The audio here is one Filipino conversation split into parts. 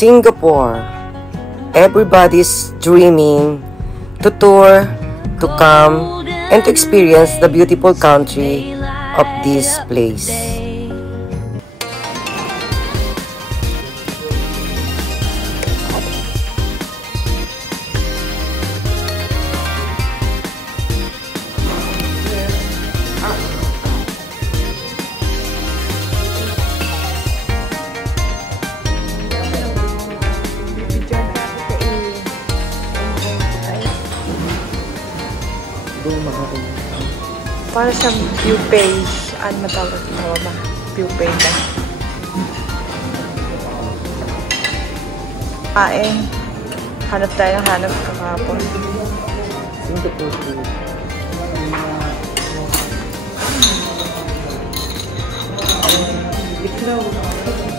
Singapore. Everybody's dreaming to tour, to come, and to experience the beautiful country of this place. Para sa view page, ano matawag ito ba? View page. Hanap tayo ng hanap kakapon. Singapore food.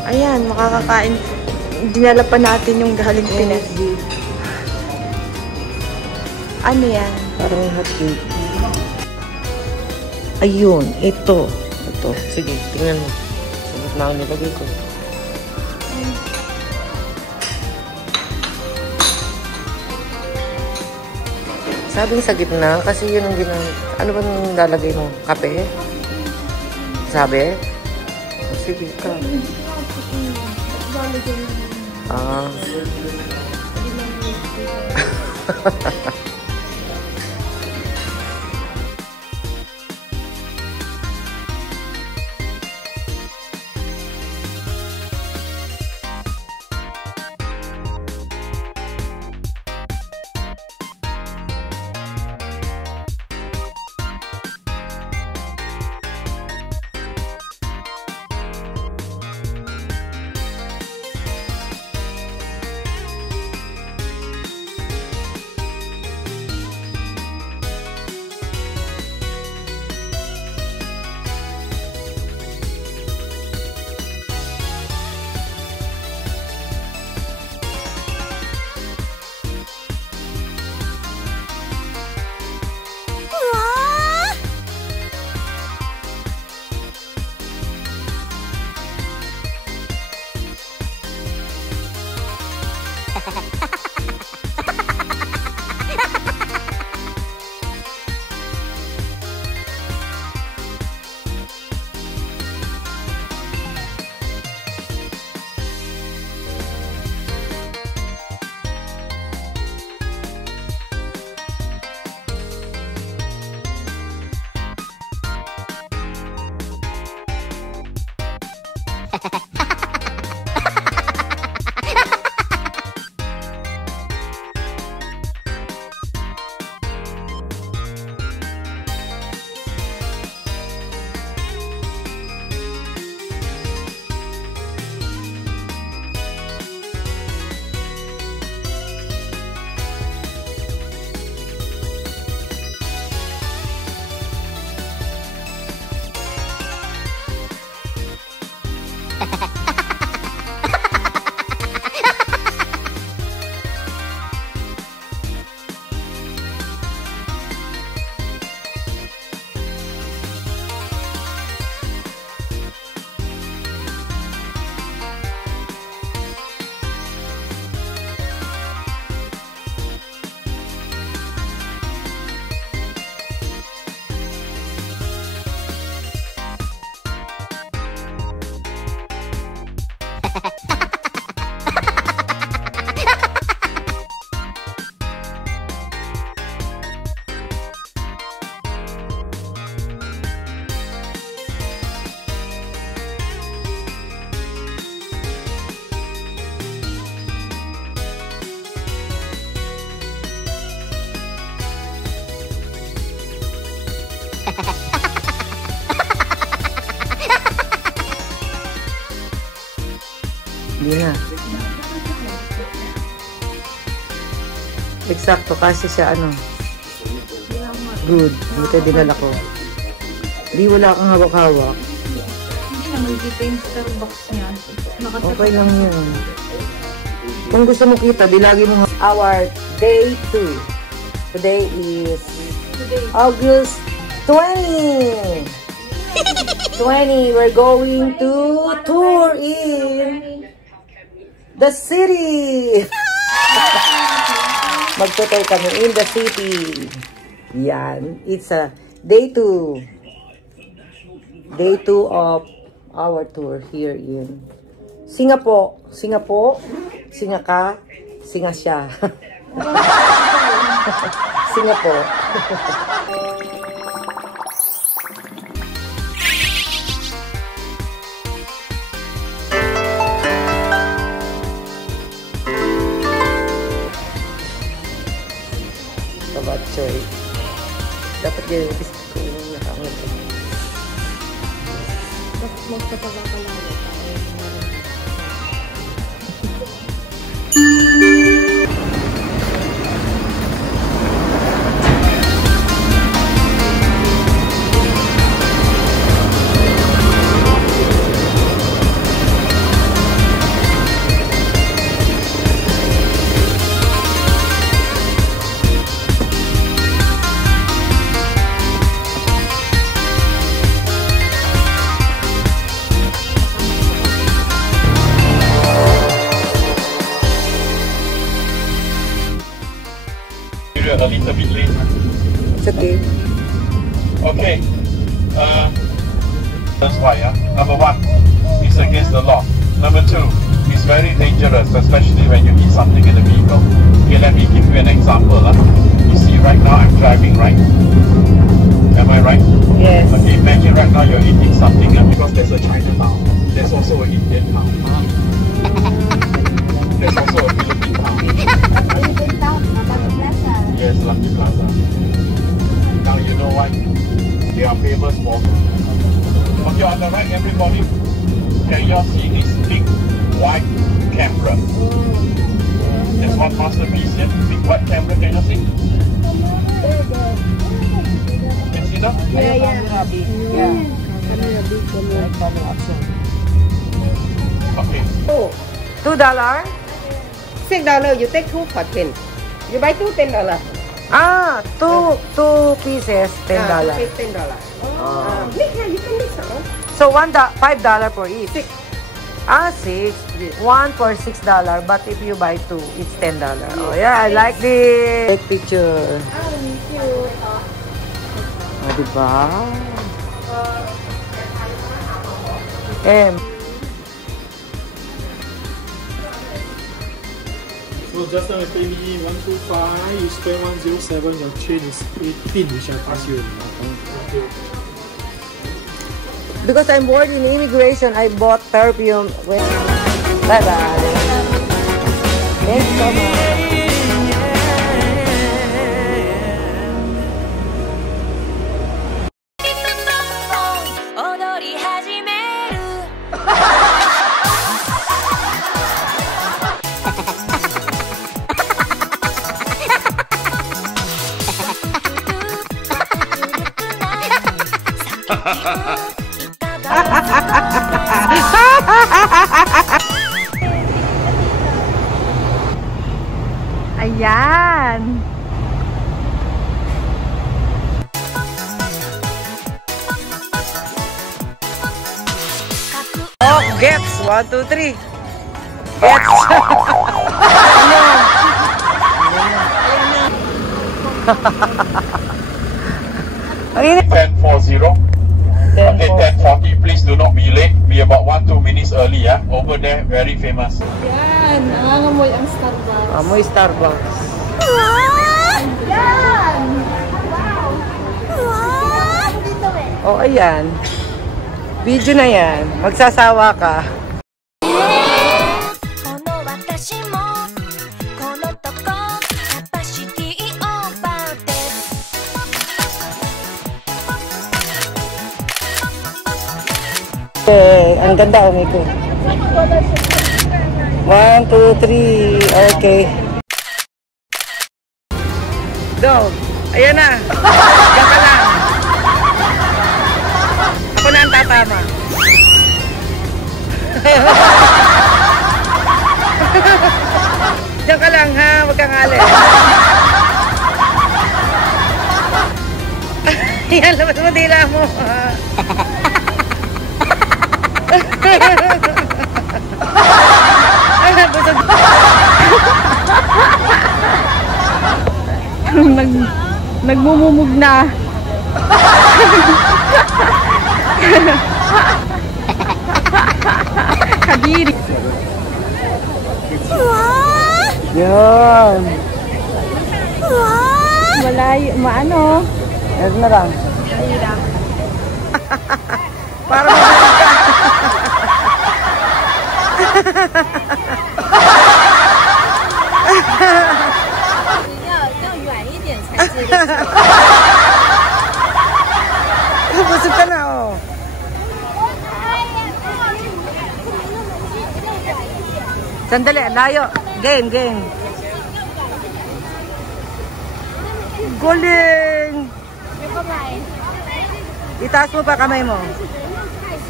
Ayan, makakakain. Dinala pa natin yung galing Pinas. Ano yan? Parang hotcake. Ayun, ito. Ito. Sige, tingnan mo. Sabot na ako nilagay ko. Sabing sa gitna, kasi yun ang ginamit. Ano ba nang lalagay mo? Kape? Sabi? Oh, sige, ka. Ah. Hindi na. Eksakto kasi siya ano. Good. Buti dinala ko. Di wala kang hawak-hawak. Hindi naman dito yung Starbucks niya. Okay lang yun. Kung gusto mo kita, di lagi mo our day 2. Today is August 20. 20. We're going to tour in the city! Magtutoy kami in the city. Yan. It's a day 2. Day 2 of our tour here in Singapore. Singapore. Singa ka. Singa siya. Singapore. Kabatsoy. Dapat yun yung biscuit ko yung nakaunod. Magpapagawa ka lang. A little bit late. It's okay. Okay. That's why, number 1, it's against the law. Number 2, it's very dangerous, especially when you eat something in the vehicle. Okay, let me give you an example. You see right now I'm driving, right? Am I right? Yes. Okay, imagine right now you're eating something because there's a Chinatown. There's also an Indian town. There's also a Philippine town. Yes, Lucky Plaza. Now you know why they are famous for. Okay, on the right, everybody, can you all see this big white camera? There's one masterpiece here, big white camera. Can you see? Can you see that? Yeah. Okay. Oh, $2? $6. You take 2 for 10. You buy 2, $10. Ah, two pieces, $10. $10. Mix, you can mix. So $5 for each. 6. Ah, 6. One for $6. But if you buy 2, it's $10. Oh yeah, I like this. Take picture. Cute. Ah, diba? M. So just now you pay me 125, you spend 107, your change is 18, which I pass you. Okay. Because I'm bored in immigration, I bought perfume. Bye-bye. Thanks so much. Ayan. Oh, gets. 1, 2, 3. Gets. Ang init. 10:40. Okay, 10:40. Please do not be late. Be about 1-2 minutes early. Over there, very famous. Yan. Nangangamoy ang Starbucks. Amoy Starbucks. Yan. Oh, ayan. Video na yan. Magsasawa ka. Okay, ang ganda, Miko. 1, 2, 3. Okay. Go. Ayan na. Diyan ka lang. Ako na ang tatama. Diyan ka lang, ha? Huwag kang alis. Yan, labas mo dila mo. Busog Nagmumumug na. Kadiri. Yan. Malayo, maano? Yan na lang. Para busog ka na, oh. Sandali, layo. Game. Galing! Itaas mo pa kamay mo.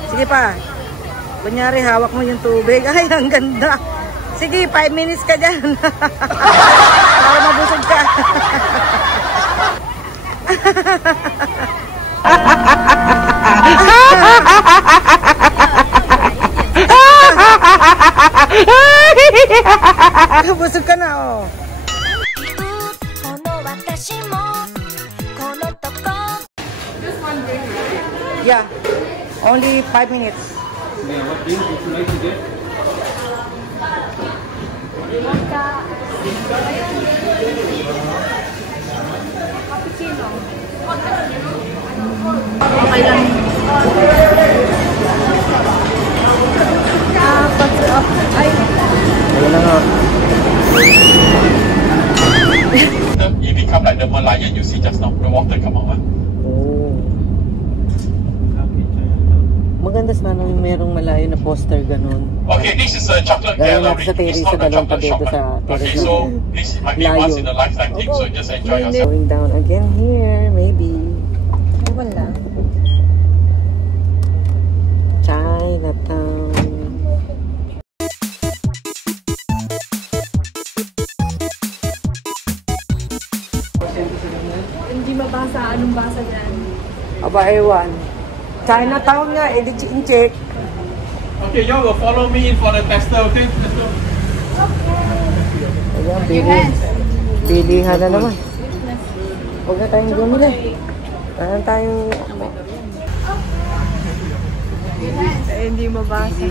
Sige pa. Kunyari, hawak mo yung tubig. Ay, ang ganda. Sige, 5 minutes ka dyan. Para mabusog ka. Busog ka na, oh. Yeah, only 5 minutes. Yeah, what drink would you like to get? Okay lang. Ay. Ayun na nga. You become like the Merlion you see just now. The water come out. Oh. Maganda sana yung merong malayo na poster ganun. Okay, this is a chocolate Gaya gallery. natin sa terrace It's sa not a dalawang chocolate tabi shop. ko sa Okay, terrace so natin. this might be once in a lifetime thing, so just enjoy yourself. Going down again here, maybe. Wala. Chinatown. Hindi mabasa. Anong basa dyan? Aba, ewan. Chinatown nga, edi check. Okay, y'all will follow me in for the tester, okay? Let's go. Ayan, bilihan na naman. Huwag na tayong bumili. Parang tayong... Hindi mabasa.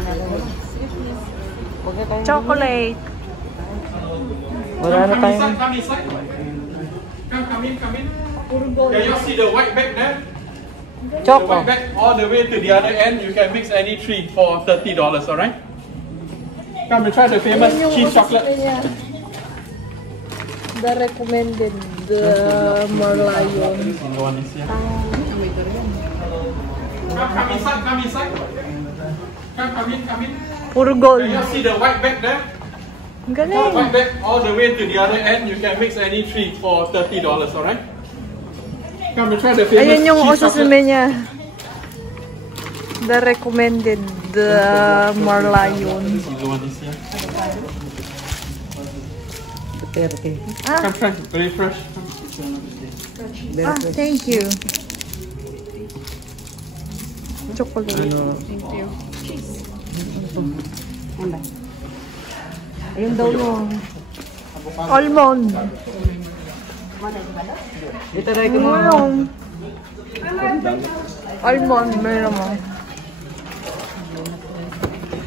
Huwag na tayong Chocolate. Wala na tayong... Come inside. Come in. Can you see the white bag there? The Choco. white bag all the way to the other end. You can mix any three for $30, alright? Come and try the famous cheese chocolate. The recommended Merlion. Come inside. Come in. Puro gold. Can you see the white bag there? Ang The galing. white bag all the way to the other end. You can mix any three for $30, alright? Come and try the famous Ayun yung cheese chocolate. osusume niya. The recommended Merlion. This is the one is here. Duterte. Come try, very fresh. Ah, thank you. Chocolate. Thank you. Ayun daw yung... Almond. Ito na yung mga... Almond, meron mo.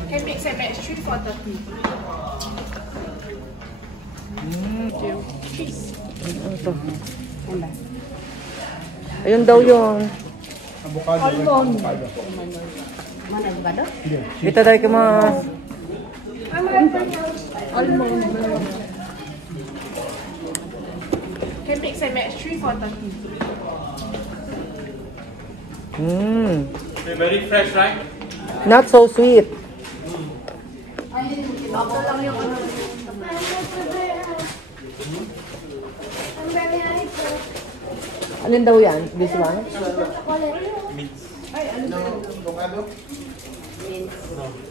Can mix and match 3 for 30. Ito. Ayun daw yung... Almond. Ito na yung mga... Almond, meron mo. Can mix and match 3 for 30. They're very fresh, right? Not so sweet. Alin daw yan? This one?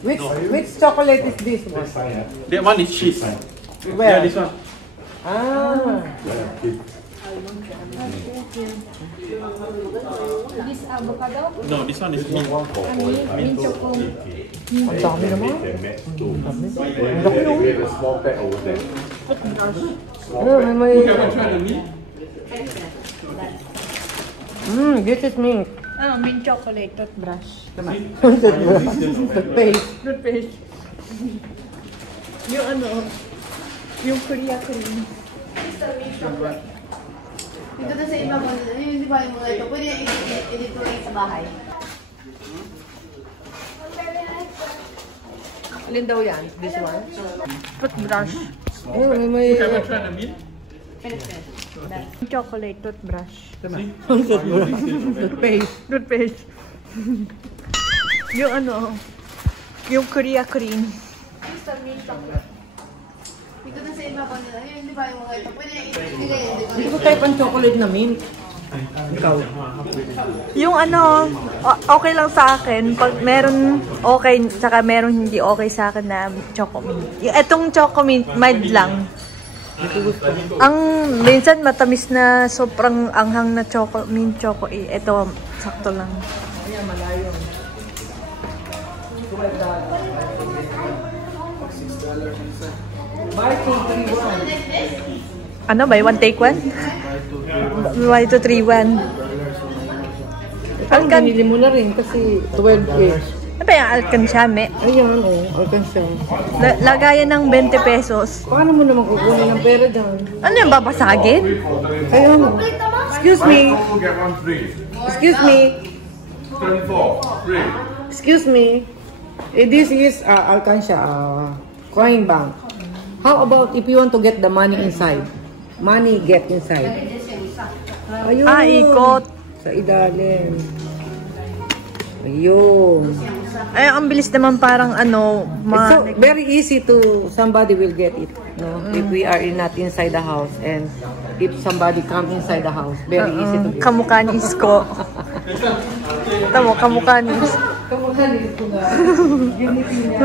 Which chocolate is this one? That one is cheese. Where? Yeah, this one. Ah. No, this one is mint. Ang dami naman. Ano, may You can try the mint. This is mint. Mint chocolate toothbrush. Toothpaste. Toothpaste. Yung ano, yung Korea cream. Dito na sa iba mo, hindi ba yung mga ito? Pwede i-edit mo sa bahay. Alin daw yan? This one? Toothbrush. Oh, may... Chocolate toothbrush. Toothpaste. Toothpaste. Yung ano, yung Korea cream. Dito na sa iba mo, hindi ba yung mga ito? Pwede i-edit mo. Hindi ko type ang chocolate na mint. Ikaw. Yung ano, okay lang sa akin. Pag meron okay, saka meron hindi okay sa akin na choco mint. Itong choco mint, mild lang. Ang minsan matamis na sobrang anghang na choco mint choco. Ito, sakto lang. Ayan, malayo. Buy 2, 3, 1. Ano, buy one take one? Buy 2, 3, 1. Alkan. Binili mo na rin kasi 12 each. Ano ba yung alkansyame? Ayan, alkansya. Lagayan ng 20 pesos. Paano mo naman kukunin ng pera dyan? Ano yung babasagin? Ayan. Excuse me. Get one free. Excuse me. 34, free. Excuse me. This is alkansya, coin bank. How about if you want to get the money inside? Money get inside. Ayun. Ikot. Sa ilalim. Ayun. Ay, ang bilis naman parang ano, So, very easy to, somebody will get it. No? If we are not inside the house and if somebody come inside the house, very easy to get. Kamukha ni Isko. Tamo, kamukha ni Isko. Kamukha ni Isko nga. Unity niya.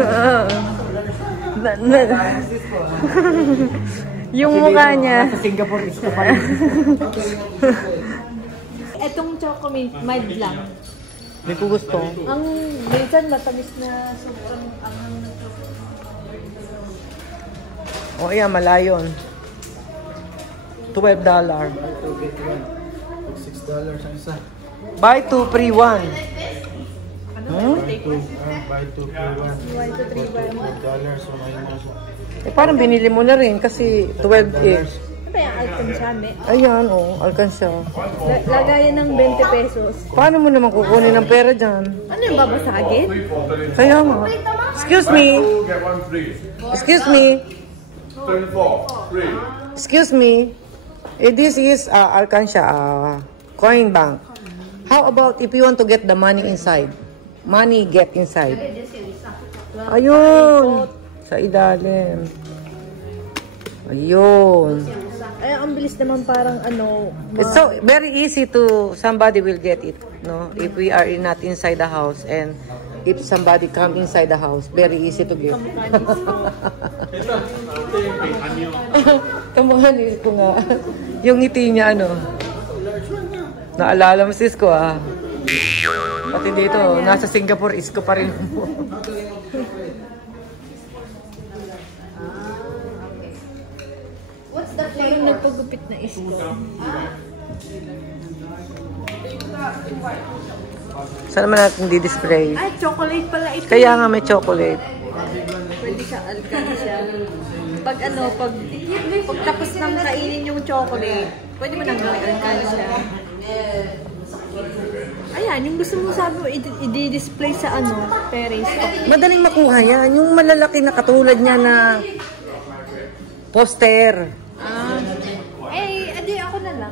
Yung mukha niya. Sa Singapore, Isko pa rin. Etong choco mild lang. Hindi ko gusto. Ang minsan matamis na sobrang anghang na choco. O yan, malayon. $12. $6 ang isa. Buy 2, free 1. Buy 2, free 1. $12, so may mga. Parang binili mo na rin kasi 12 each. Ano ba yung alkansyame? Ayan, alkansya. Lagayan ng 20 pesos. Paano mo naman kukunin ng pera dyan? Ano yung babasagin? Kaya nga. Excuse me. Get one free. Excuse me. 34, free. Excuse me. This is alkansya, coin bank. How about if you want to get the money inside? Money get inside. Ayun. Sa ilalim. Ayun. Ay, ang bilis naman parang ano. It's so very easy to, somebody will get it. No? If we are not inside the house and if somebody come inside the house, very easy to get. Kamukha ko nga. Yung ngiti niya, ano. Naalala mo sis ko, Pati dito, nasa Singapore, Isko pa rin. What's the Parang nagpagupit na Isko. Saan naman natin di-display? Ay, chocolate pala ito. Kaya nga may chocolate. Pwede sa alkansya. Pag ano, pag tapos nang kainin yung chocolate, pwede mo nang gawin alkansya. Ayan, yung gusto mo sabi mo, i-display sa ano, terrace. Madaling makuha yan. Yung malalaki na katulad niya na poster. Adi ako na lang.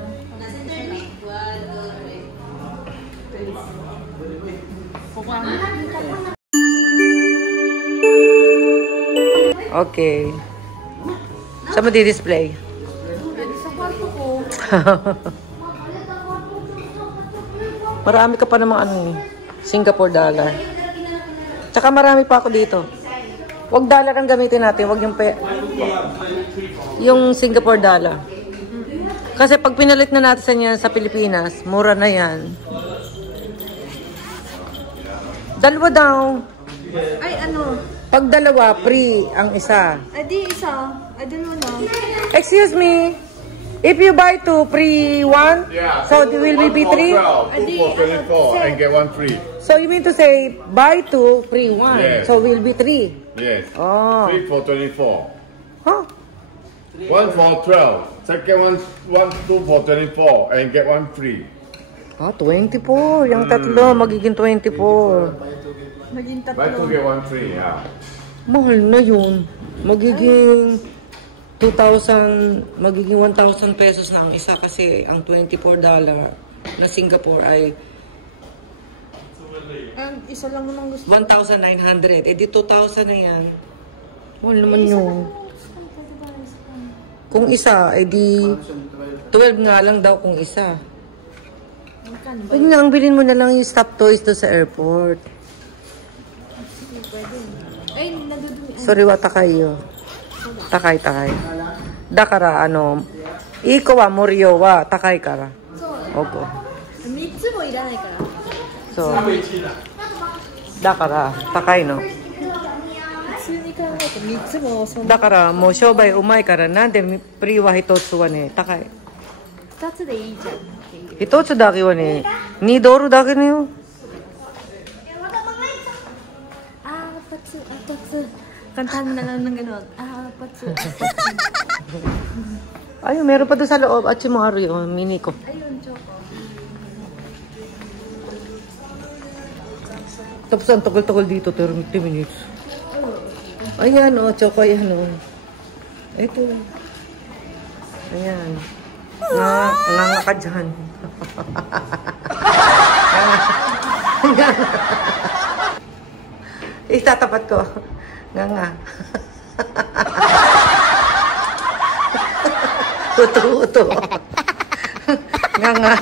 Okay. Saan mo di-display? Sa kwarto ko. Marami ka pa namang Singapore dollar. Tsaka marami pa ako dito. Huwag dollar ang gamitin natin. Huwag yung Singapore dollar. Kasi pag pinalit na natin yan sa Pilipinas, mura na yan. Dalawa daw. Ay, ano? Pag dalawa, free ang isa. Adi isa. Ay, dalawa na. Excuse me. If you buy 2, free 1? Yeah. So it will be 3? 2 for 24 and get 1 free. So you mean to say, buy 2, free 1? Yes. So will be 3? Yes. Oh. 3 for 24. Huh? 1 for 12. Second one 2 for 24 and get 1 free. Ah, 24. Yung tatlo, magiging 24. Maging Buy 2 get 1 free, yeah. Mahal na yun. Magiging 2,000, magiging 1,000 pesos na ang isa kasi ang $24 na Singapore ay isa lang naman gusto. 1,900. Eh di 2,000 na yan. Mahal naman yun. Kung isa, eh di 12 nga lang daw kung isa. Huwag na, ang bilhin mo na lang yung stop toys doon sa airport. Ay, nadudumi. Sorry, takay yo. Takay. Dakara, ano, iko wa morio wa takay kara. Opo. 3つもいらないから。 So, dakara, takay no. 普通に考えて3つもそんな。だからもう商売うまいからなんでプリは一つはね高い。2つでいいじゃんっていう。一つだけはね2ドルだけねよ。2つ。Kantahan na lang ng gano'n. Patso. Ayun, meron pa doon sa loob. At yung mga mini ko. Ayun, choco. Tapos ang tagal-tagal dito, 30 minutes. Ayan, choco, ayan, Ito. Ayan. Nga ka dyan. Itatapat ko. Nga. Uto. Nga.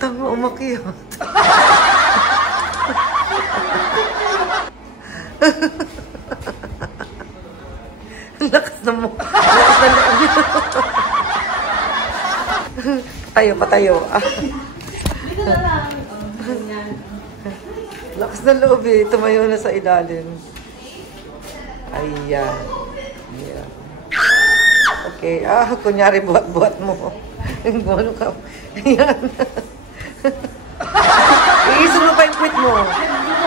Tama, umakyat. Lakas na mo. Patayo. Lakas na loob eh. Tumayo na sa ilalim. Ayan. Okay. Kunyari buhat-buhat mo. Ano ka? Ayan. Iisun mo pa yung quit mo.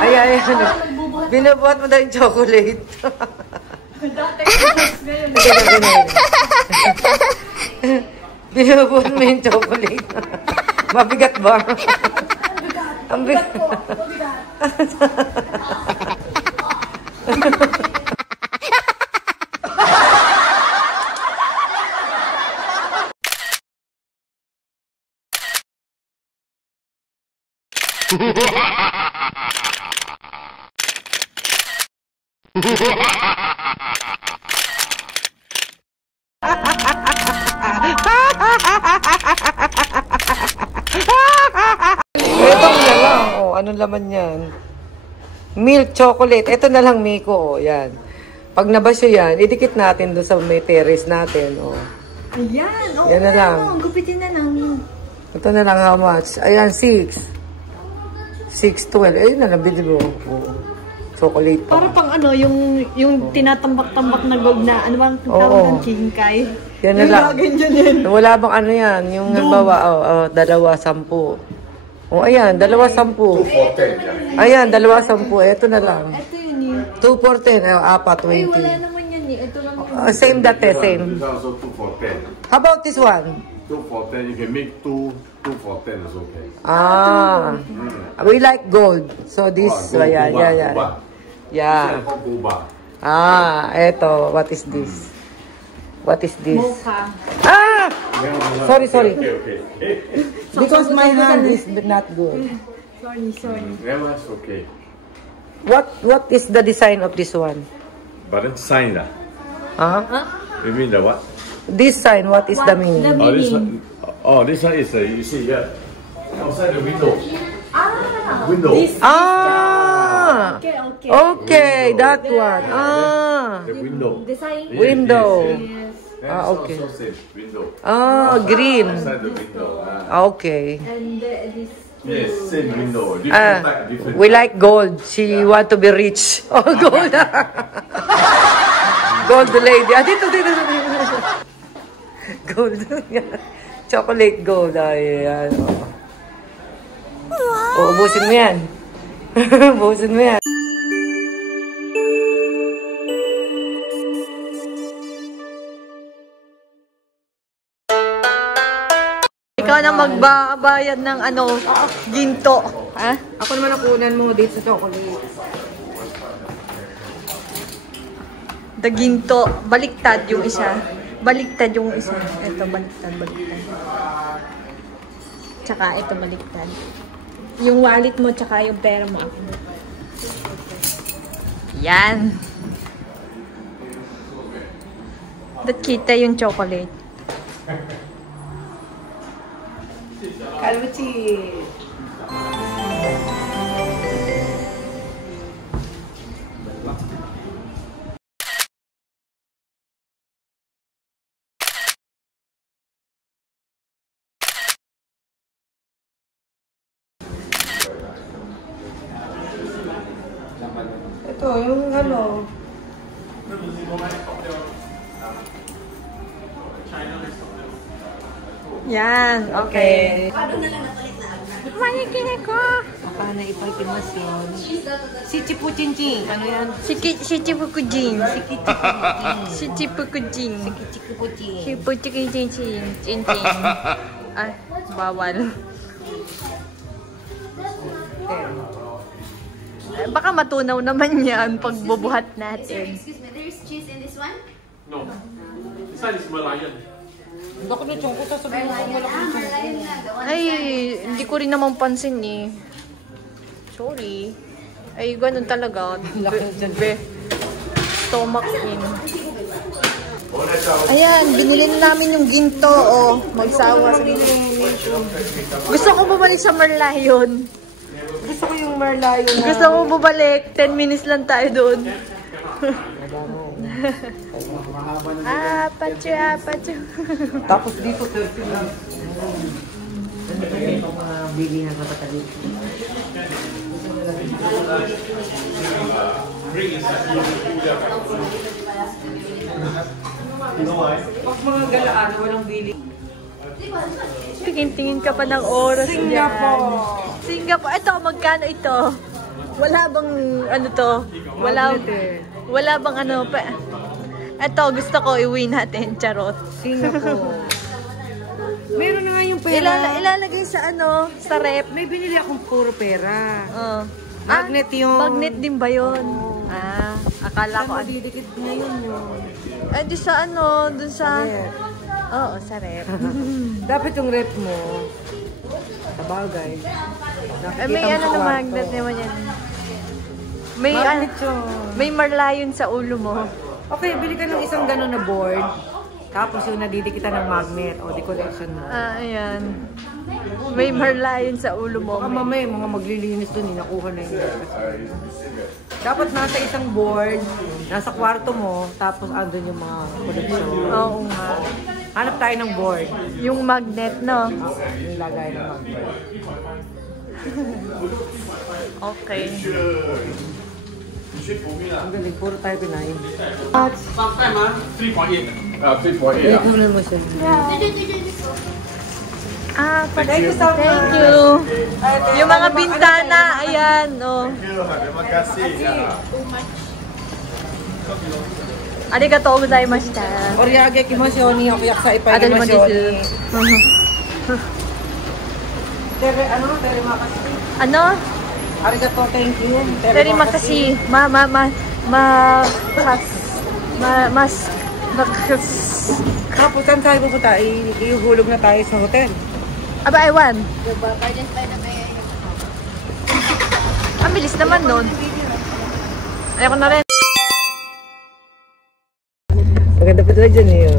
Ayan. Binabuhat mo daw yung chocolate. Binabuhat mo yung chocolate. Mabigat ba? Ang bigat. Anong laman yan? Milk chocolate. Ito na lang, Miko. Yan. Pag nabasyo yan, idikit natin doon sa may terrace natin. Ayan. Yan na lang. Gupitin na lang. Ito na lang, how much? Ayan, 6. 6.12. Ayun na lang, bidyo mo. Chocolate pa. Para pang yung tinatambak-tambak na gold na, ano bang tawag ng chinkay? Yan na lang. Yan. Wala bang yan? Yung halimbawa, 2.10. Ayan, 2.10. Ayan, 2.10. Ito na lang. Ito yun 2 for 10. 4, 20. Ay, wala naman yan Ito lang yung... Same dati, same. This one also 2 for 10. How about this one? 2 for 10. You can make 2 for 10 is okay. We like gold. So this, yeah. Eto. What is this? Mocha. Sorry. Okay. Because my hand is not good. Sorry. Yeah, that's okay. What is the design of this one? But then sign lah. You mean the what? This sign, what is the meaning? This one is you see here outside the window. Window. Ah! Okay, that one. Ah! The window. Window. Yes. Ah, okay. Also same window. Ah, green. Outside the window. Ah. Okay. Yes, same window. Different type, different. We like gold. She want to be rich. Oh, gold. Gold lady. Ah, dito. Gold. Chocolate gold. Ayan. Oh, ubusin mo yan. Ubusin mo yan. Ikaw na magbabayad ng ano, ginto. Ha? Ako naman ang kunan mo dito sa chocolate. The ginto. Baliktad yung isa. Baliktad yung isa. Ito, baliktad. Tsaka ito, baliktad. Yung wallet mo, tsaka yung pera mo. Yan. Ba't kita yung chocolate? Kalbuchi. Ito, yung ano. Yan, okay. Manikin ko. Baka na ipagkimas yun. Si Chipu Chinching. Ano yan? Si Chipukujin. Si Chipukujin. Si Chipukujin. Chin-chin. Ay, bawal. Eh, baka matunaw naman yan pag bubuhat natin. Excuse me, there is cheese in this one? No. This one is Malayan. Ako na chong ko sasabihin mo. Marlayan na. The one Ay, hindi ko rin naman pansin eh. Sorry. Ay, ganun talaga. Stomach in. Ayan, binili namin yung ginto. Oh, magsawa sa ginto. Gusto ko bumalik sa Merlion. Gusto ko yung Merlion na. Gusto mo bumalik. 10 minutes lang tayo doon. Apachu. Tapos dito 30 minutes. Ganito yung mga bilihan sa Katalit. Pag mga galaan, walang bili. Tingin-tingin ka pa ng oras. Singapore. Singapore. Ito, magkano ito? Wala bang ano to? Wala bang ano pa? Ito, gusto ko iuwi natin. Charot. Singapore. Meron na nga yung pera. Ilalagay sa ano? Sa rep. May binili akong puro pera. Oh. Magnet yung... Magnet din ba yun? Ah, akala ko. Didikit ngayon yun. Eh, di sa ano? Dun sa... Rep. Oo, sa rep. Dapat yung rep mo. Sa bagay. Eh, may ano na magnet naman yan. May Magnet yun. may marlayon sa ulo mo. Okay, bili ka ng isang gano'n na board. Tapos yung nadidikitan ng magnet o di collection mo. Ah, ayan. May marlayon sa ulo mo. Baka mamaya mga maglilinis doon, nakuha na yun. Dapat nasa isang board, nasa kwarto mo, tapos andun yung mga collection. Oo nga. Hanap tayo ng board. Yung magnet, no? Yung lagay ng magnet. Okay. Ang galing, puro tayo Pinay. Sometime 3.8. 3.8. Wait, naman mo siya. Ah, Thank you so much. thank you. Yung mga bintana, ayan, oh. Terima kasih. Arigatou gozaimashita. Oriage kimasu ni okyaksa ipay Adal mo kimasu desu. ni. Tere makasi. Ano? Arigato, thank you. Terima kasih. Tapos saan tayo pupunta? Ihulog na tayo sa hotel. Aba, ewan. Gardens by the Bay. Ang bilis naman nun. Ayoko na rin. Maganda pa talaga dyan eh.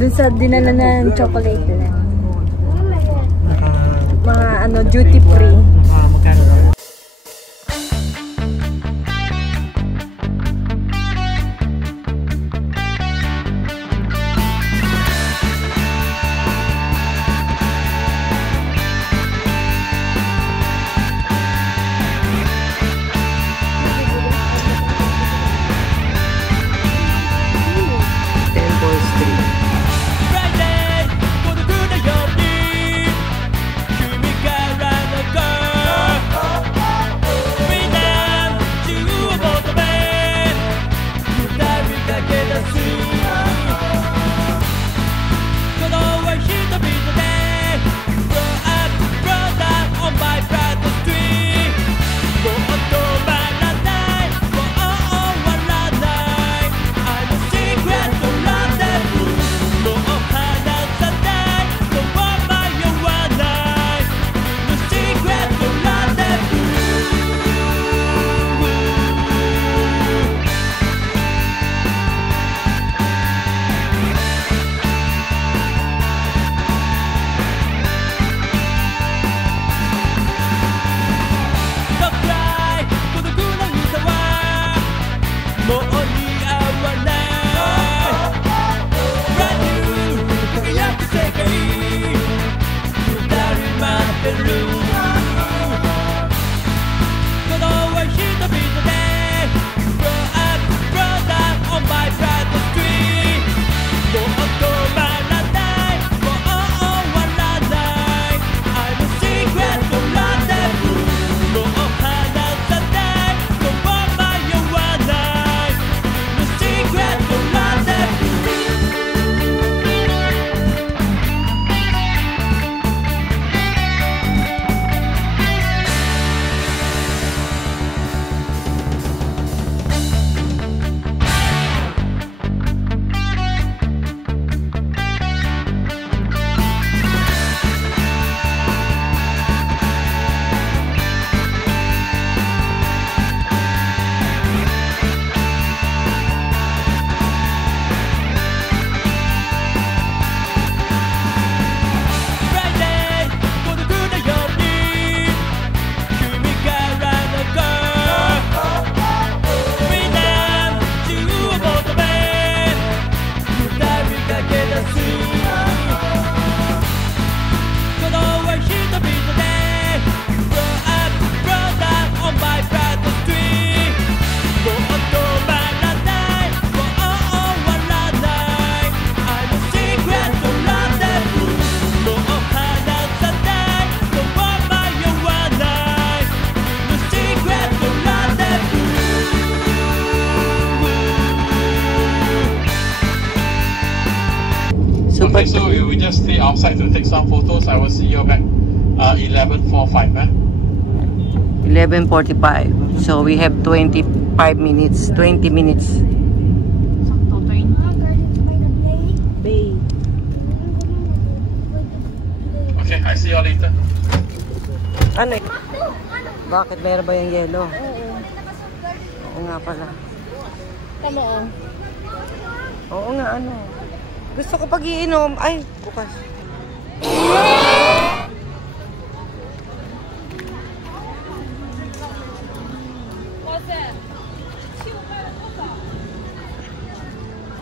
Dun sa dinala ng chocolate lang. Mga ano, duty free. Magkano na? Okay, so we just stay outside to take some photos. I will see you back 11:45. 11:45. So we have 25 minutes, 20 minutes. Sakto, 20. Bay. Okay, I see you later. Ano eh? Bakit meron ba yung yelo? Oo nga pala. Tama oh. Oo nga, ano. Gusto ko pag-iinom. Ay, bukas.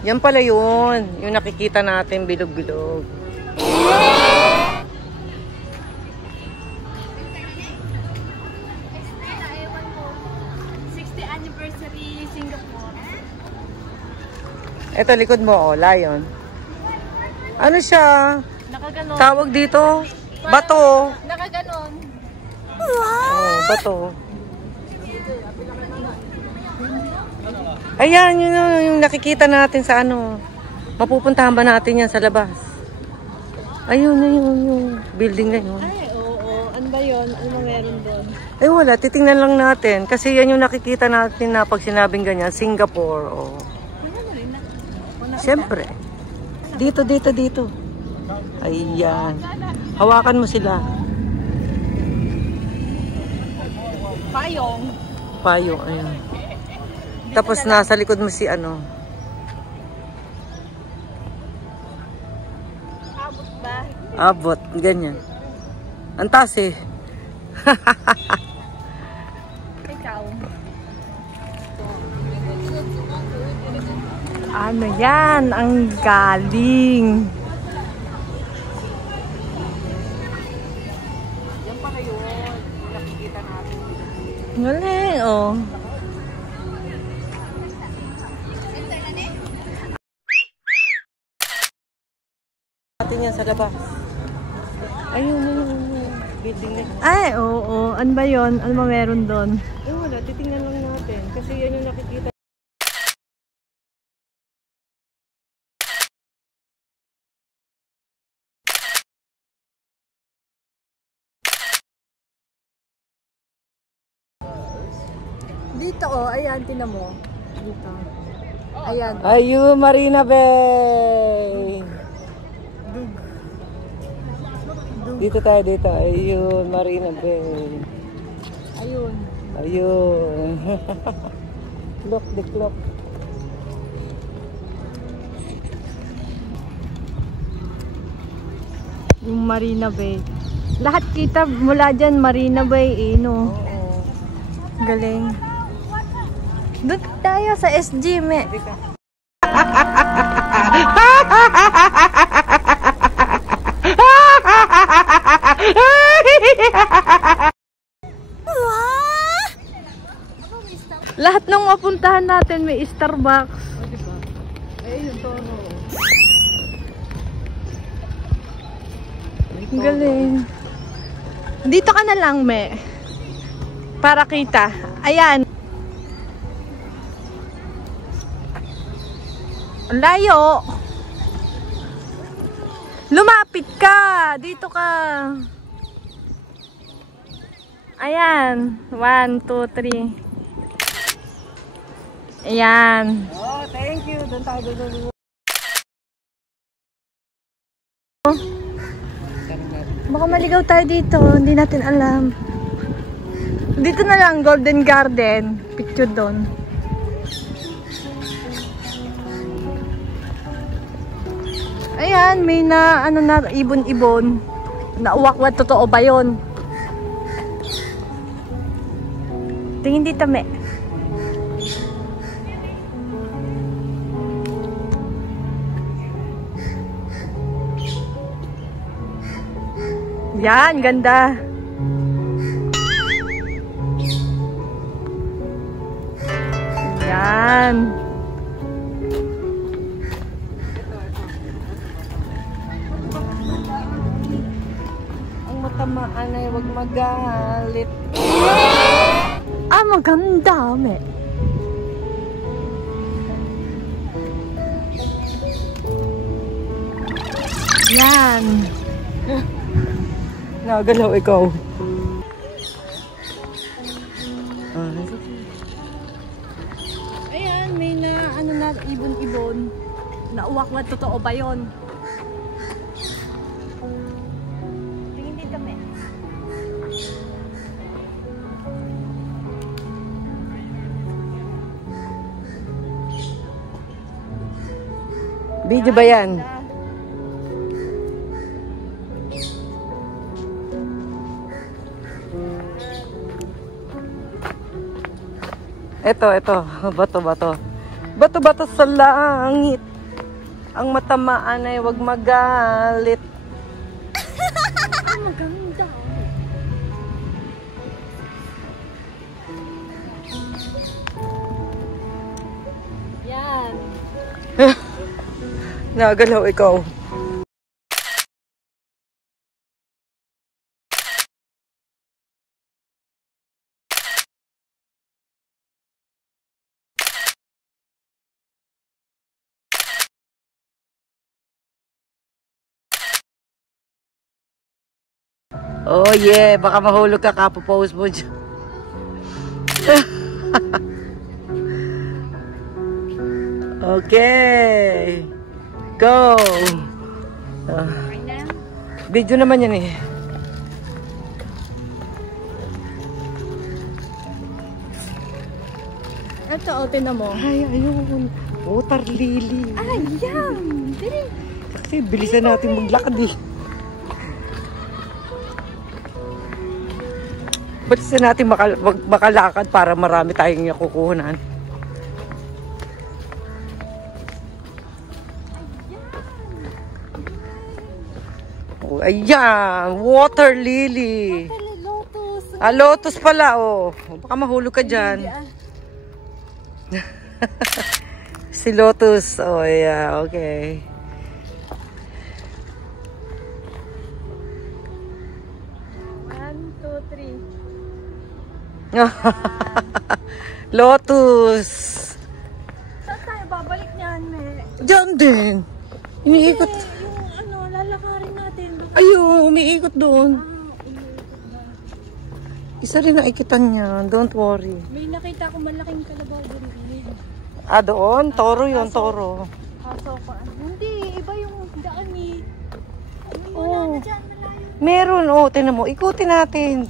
Yan pala yun. Yung nakikita natin bilog-bilog. 60th anniversary Singapore. Ito, likod mo, oh, lion. Ano siya? Nakaganon. Tawag dito? Bato. Nakaganon. Oh, bato. Ayan, yun yung nakikita natin sa ano. Mapupuntahan ba natin yan sa labas? Ayun na yun, yung building na yun. Ay, oo. Ano ba yun? Ano meron doon? Ay wala, titingnan lang natin. Kasi yan yung nakikita natin na pag sinabing ganyan, Singapore. Oh. Siyempre. Dito, dito, dito. Ayan. Hawakan mo sila. Payong. Payong, ayun. Tapos nasa likod mo si ano. ba? Abot, ganyan. Ang taas eh. Ikaw. Ano yan? Ang galing. Yan pa kayo. Nakikita natin. Galing, oh. Natin yan sa labas. Ayun, building na. Ay, oo. Ano ba yun? Ano ba meron doon? Eh wala, titingnan lang natin. Kasi yan yung nakikita. Dito, oh. Ayan, tinan mo. Dito. Ayan. Ayun, Marina Bay! Dito tayo, dito. Ayun, Marina Bay. Ayun. Ayun. Look, the clock. Yung Marina Bay. Lahat kita mula dyan, Marina Bay, eh, no? Oo. Galing. Doon tayo sa SG, me. Lahat ng mapuntahan natin may Starbucks. Galing. Dito ka na lang, me. Para kita. Ayan. Ang layo. Lumapit ka. Dito ka. Ayan. 1, 2, 3. Ayan. Oh, thank you. Doon tayo, doon. Baka maligaw tayo dito. Hindi natin alam. Dito na lang, Golden Garden. Picture doon. Ayan, may na, ano na, ibon-ibon. Nauwakwat, totoo ba yun? Tingin dito, me. Yan, ganda. Yan. Ang matamaan ay huwag magalit. Ah, maganda, me. Yan. Nagalaw ikaw. Ayan, may na, ano na, ibon-ibon. Nauwakwat, totoo ba yun? Tingin dito, me. Video ba yan? Ito. Bato. Bato sa langit. Ang matamaan ay huwag magalit. Maganda. Yan. Nagalaw ikaw. Oh yeah, baka mahulog ka kapopose mo dyan. Okay. Go. Video naman yan eh. Ito, tinan mo. Ay, ayun. Water lily. Ay, yan. Dili. Kasi bilisan natin maglakad eh. Bilisan natin makalakad para marami tayong nakukuhanan. Oh, ayan, water lily. Lotus. Ah, lotus pala, oh. Baka mahulog ka dyan. Si Lotus. Oh, yeah, okay. Lotus. Saan tayo babalik niyan, me? Diyan din. Umiikot. Yung ano, lalakarin natin. Ayun, umiikot doon. Isa rin nakikitan niya. Don't worry. May nakita ko malaking kalabaw doon. Ah, doon? Toro yun, toro. Kaso pa. Hindi, iba yung daan eh. Wala na dyan, malayo. Meron, oh. Tinan mo. Ikutin natin.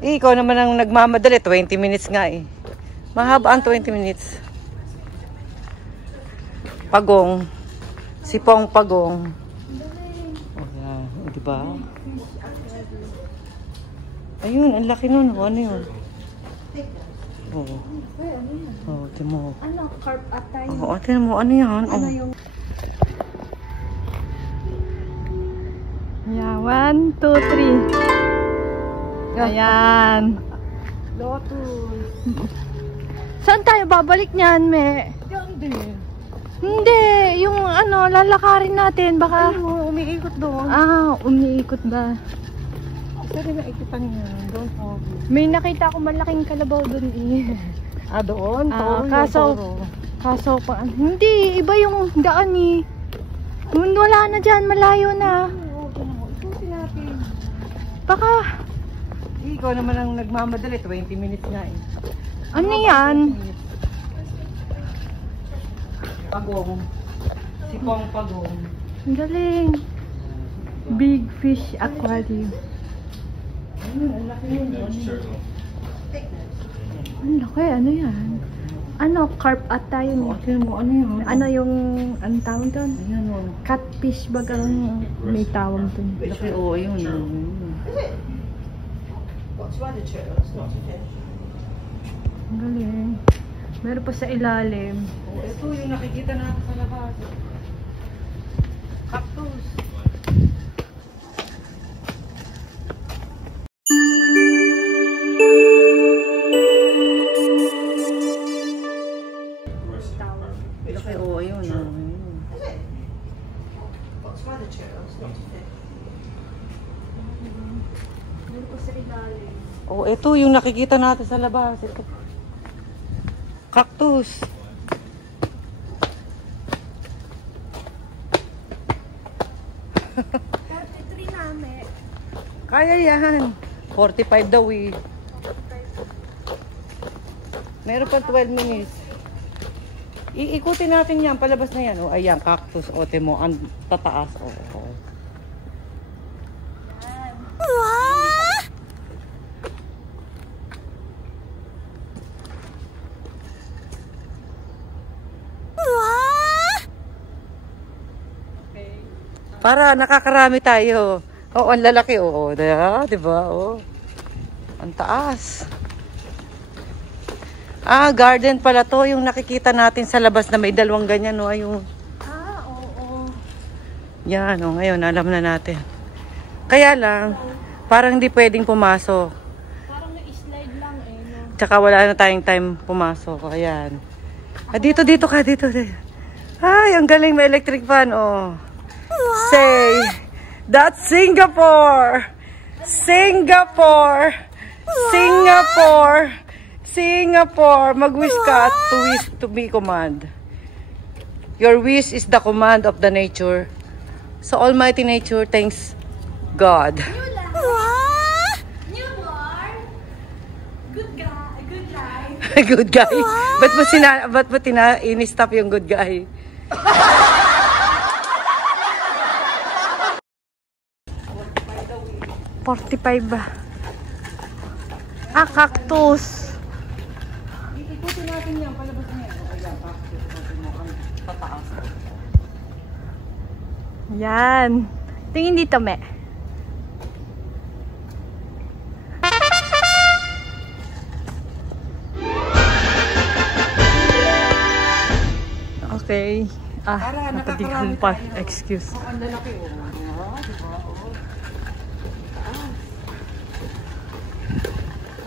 Ikaw naman ang nagmamadali. 20 minutes nga eh. Mahaba ang 20 minutes. Pagong. Sipong pagong. Oh, yeah. Diba? Ayun, ang laki nun. Ano yun? Oo. Oh, tingnan mo. Ano, carp atay? Oo, tingnan mo. Ano yan? Ano yung... Yeah, 1, 2, 3. Ayan. Lotus. Saan tayo babalik niyan, me? Diyan din. Hindi, yung ano, lalakarin natin. Baka... Ayun, umiikot doon. Ah, umiikot ba? Isa rin nakikitan niya. Don't worry. May nakita ko malaking kalabaw doon eh. Ah, doon? Toro yun, toro. Kaso pa, hindi, iba yung daan eh. Wala na dyan, malayo na. Ikutin natin. Baka, Ikaw naman ang nagmamadali. 20 minutes nga eh. ano yan? Pagong. Sipong pagong. Ang galing. Big Fish Aquarium. Ayun, ang laki yun. Ang laki, ano yan? Ano, carp ata yun eh. Tingnan mo, ano yun? Ano yung, anong tawag doon? Ayan o. Catfish bagang may tawag doon. Laki, oo, ayun. Ang galing. Meron pa sa ilalim. Oh, ito yung nakikita natin sa labas. Cactus. Laki, oo, ayun. Meron pa sa ilalim. Oh, ito yung nakikita natin sa labas. Ito. Cactus. Kaya yan. 45 daw eh. Meron pa 12 minutes. Iikutin natin yan. Palabas na yan. O, ayan, cactus. O, temo, ang tataas. O, o. Para nakakarami tayo. Oo, ang lalaki. Oo, diba? Oo. Ang taas. Ah, garden pala to. Yung nakikita natin sa labas na may dalawang ganyan. No? Ayun. Ah, oo. Yan, o. Ngayon, alam na natin. Kaya lang, parang hindi pwedeng pumasok. Parang na-slide lang eh. No? Tsaka wala na tayong time pumasok. Ayan. Ah, dito ka. Dito. Ay, ang galing. May electric fan. Oh. Say, that's Singapore. Singapore. Mag-wish ka to wish to be command. Your wish is the command of the nature. So Almighty Nature, thanks God. Good guy. Good guy. Ba't mo ini-stop yung good guy? $45 ba? Ah, cactus. Ikutin natin yan. Palabas na yan. Ayan, cactus. Ang tataas. Yan. Tingin dito, me. Okay. Napatigan pa. Excuse. Ang lalaki o.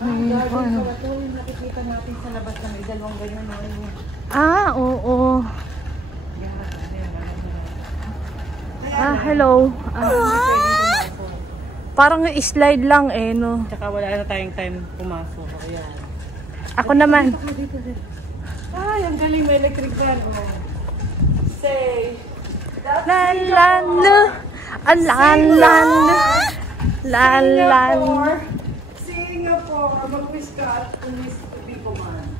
Nakikita natin sa labas na may dalawang ganyan. Oo. Hello. Parang slide lang no? Tsaka wala na tayong time pumasok. Ayan. Ako naman. Ay, ang galing, may electric fan. Say, Singapore, mag-wish ka at umis to be command.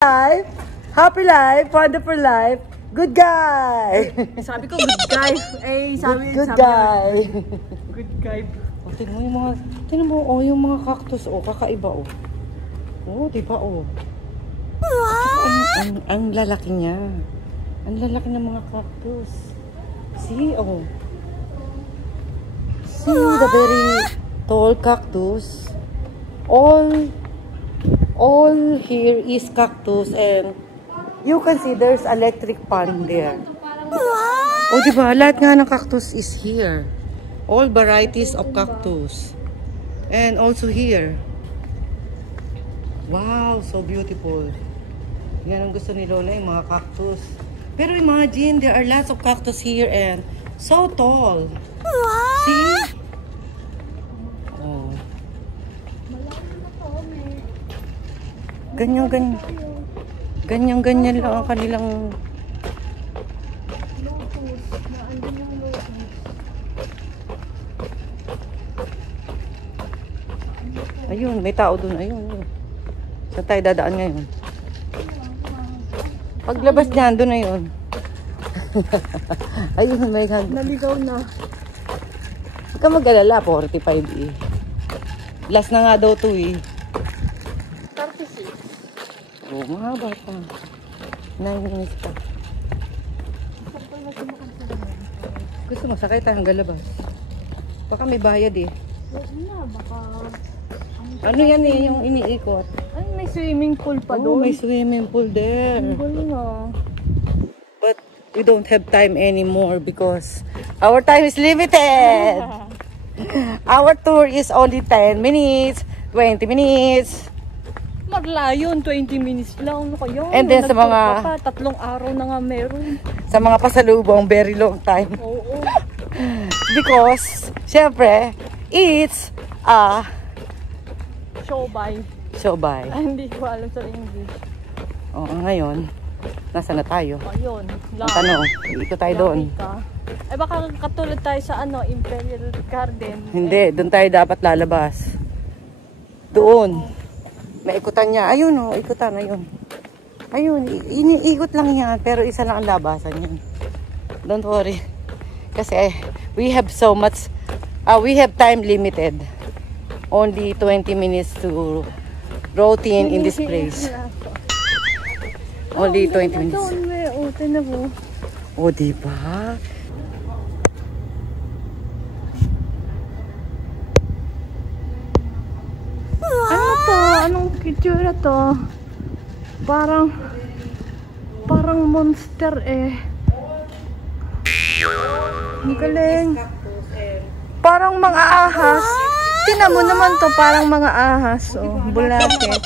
Life, happy life, wonderful life, good guy. Sabi ko, good guy. Good guy. Good guy. O, tingnan mo, yung mga cactus, kakaiba, diba, ang lalaki niya. Ang lalaki ng mga cactus. See, See the very tall cactus. All here is cactus and you can see there's electric pan there. Diba? Lahat nga ng cactus is here. All varieties of cactus. And also here. Wow, so beautiful. Yan ang gusto ni Lola, yung mga cactus. Pero imagine, there are lots of cactus here and so tall. See? Ganyan lang ang kanilang ayun, may tao dun, ayun. Saan tayo dadaan ngayon? Paglabas niyan, dun na yun. Ayun, may hand. Naligaw na. Huwag ka mag-alala, 45 Last na nga daw to 36. Mahaba pa. 9 minutes pa. Gusto mo, sakay tayo hanggang labas. Baka may bayad Ano yan yung iniikot? Ay, may swimming pool pa doon. May swimming pool there. Galing But we don't have time anymore because our time is limited. Our tour is only 10 minutes, 20 minutes. Maglayon, 20 minutes lang. And then sa mga 3 araw na nga meron. Sa mga pasalubong, very long time. Oo. Because, syempre, it's show by. Hindi ko alam sa English. Ngayon, nasa na tayo? Ayun. Ang tanong, ito tayo doon. Baka katulad tayo sa Imperial Garden. Hindi, doon tayo dapat lalabas. Doon. May ikutan niya. Ayun ikutan, ayun. Ayun, iniikot lang yan, pero isa lang ang labasan yan. Don't worry. Kasi we have so much, we have time limited. Only 20 minutes to routine in this place. Only 20 minutes. Tinan mo. Diba? Ano to? Anong picture to? Parang monster Ang galing. Parang mga ahas. Tingnan mo naman to, parang mga ahas. Bulate.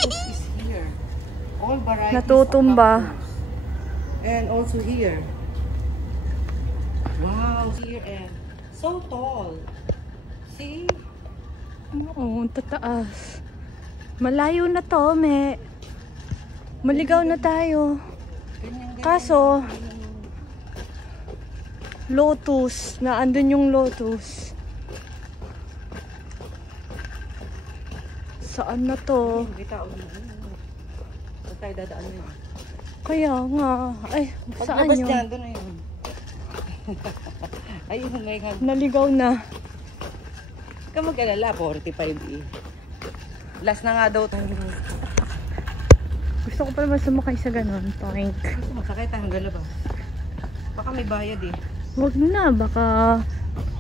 Natutumba. And also here. Wow, here and so tall. See? Tataas. Malayo na to, Maligaw na tayo. Kaso, lotus. Andun yung lotus. Saan na to? May tao dito. Saan tayo dadaan na yun? Kaya nga. Ay, saan Paglabas yun? dyan, doon na yun. Ayun, may nga. Naligaw na. Huwag ka mag-alala, 45 eh. Last na nga daw tayo. Gusto ko pa naman sumakay sa ganon. Toink. Masakit hanggang labas. Baka may bayad eh. Huwag na, baka...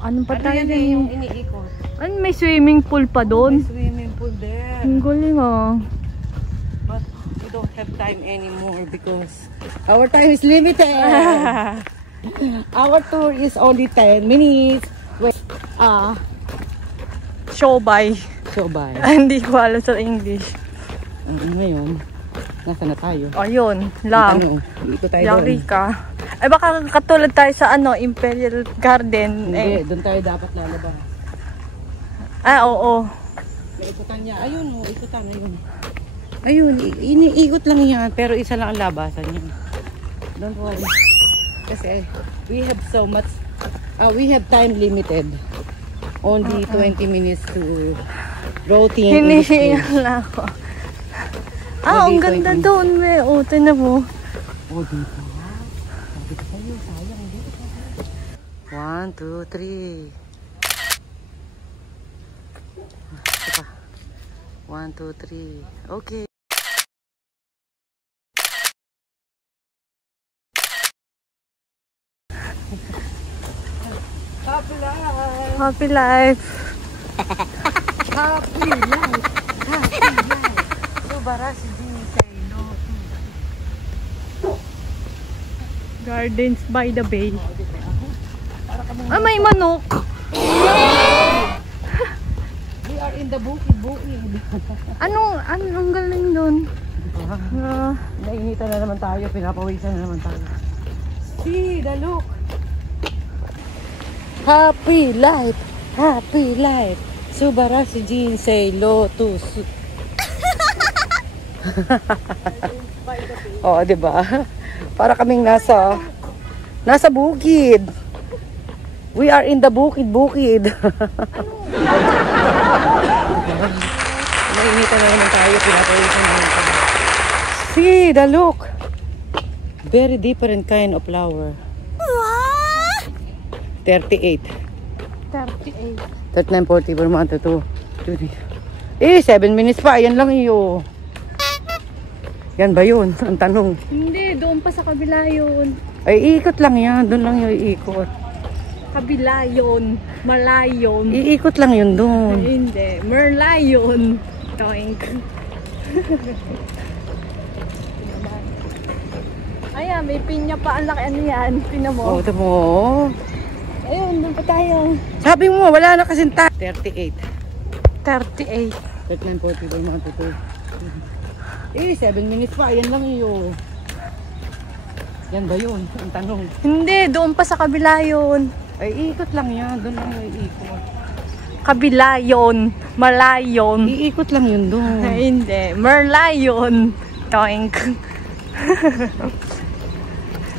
Anong pa Ano tayo yan din eh, yung... yung iniikot? Ano, may swimming pool pa May doon? swimming pool there. Ang galing ah. But we don't have time anymore because our time is limited. Our tour is only 10 minutes. Wait, Show by. so bye. Hindi ko alam sa English. Ngayon, nasa na tayo? Ayun, lang. Ano, ikot tayo Yari doon. ka. Ay baka katulad tayo sa ano, Imperial Garden. Hindi, Eh. doon tayo dapat lalabas. Ah, oo. May ikutan niya. Ayun, ikutan. Ayun, iniikot lang yan. Pero isa lang ang labasan niya. Don't worry. Kasi we have so much, we have time limited. Only 20 minutes to routine. Hinihingal na ako. Ah, ang dito, ganda ito. doon. May uten na mo. Oh, dito. Sabi ko sa'yo, sayang. Dito pa. 1, 2, 3. Ito pa. 1, 2, 3. Okay. Happy life. Happy life. Happy life. Happy life. Subara si Jimmy Saino. Gardens by the Bay. Ah, may manok. We are in the bukid. Anong galing doon? Ah, Nainitan na naman tayo, pinapawisan na naman tayo. See the look. Happy life. Happy life. Subara si Jean say Lotus. Oh, 'di ba? Para kaming nasa bukid. We are in the bukid. Nainitan na naman tayo, pinapawisan na naman tayo. See the look. Very different kind of flower. 38. 38. 39, 40, 41, 2, 7 minutes pa. Yan lang iyo. Yan ba yun? Ang tanong. Hindi, doon pa sa kabila yun. Ay, ikot lang yan. Doon lang yung iikot. Kabila yun. Malayon. Iikot lang yun doon. Hindi. Merlion. Toink. Ayan, may pinya pa. Ang laki ano yan. Pinya Oh, mo. ito mo. Ayun, doon pa tayo. Sabi mo, wala na kasing 38. 38. 39, 40, 41, 2. 7 minutes pa. Yan lang iyo. Yan ba yun? Ang tanong. Hindi, doon pa sa kabila yun. Ay, ikot lang yan. Doon lang yung iikot. Kabila yun. Malayon. Iikot lang yun doon. Hindi. Merlion. Toink.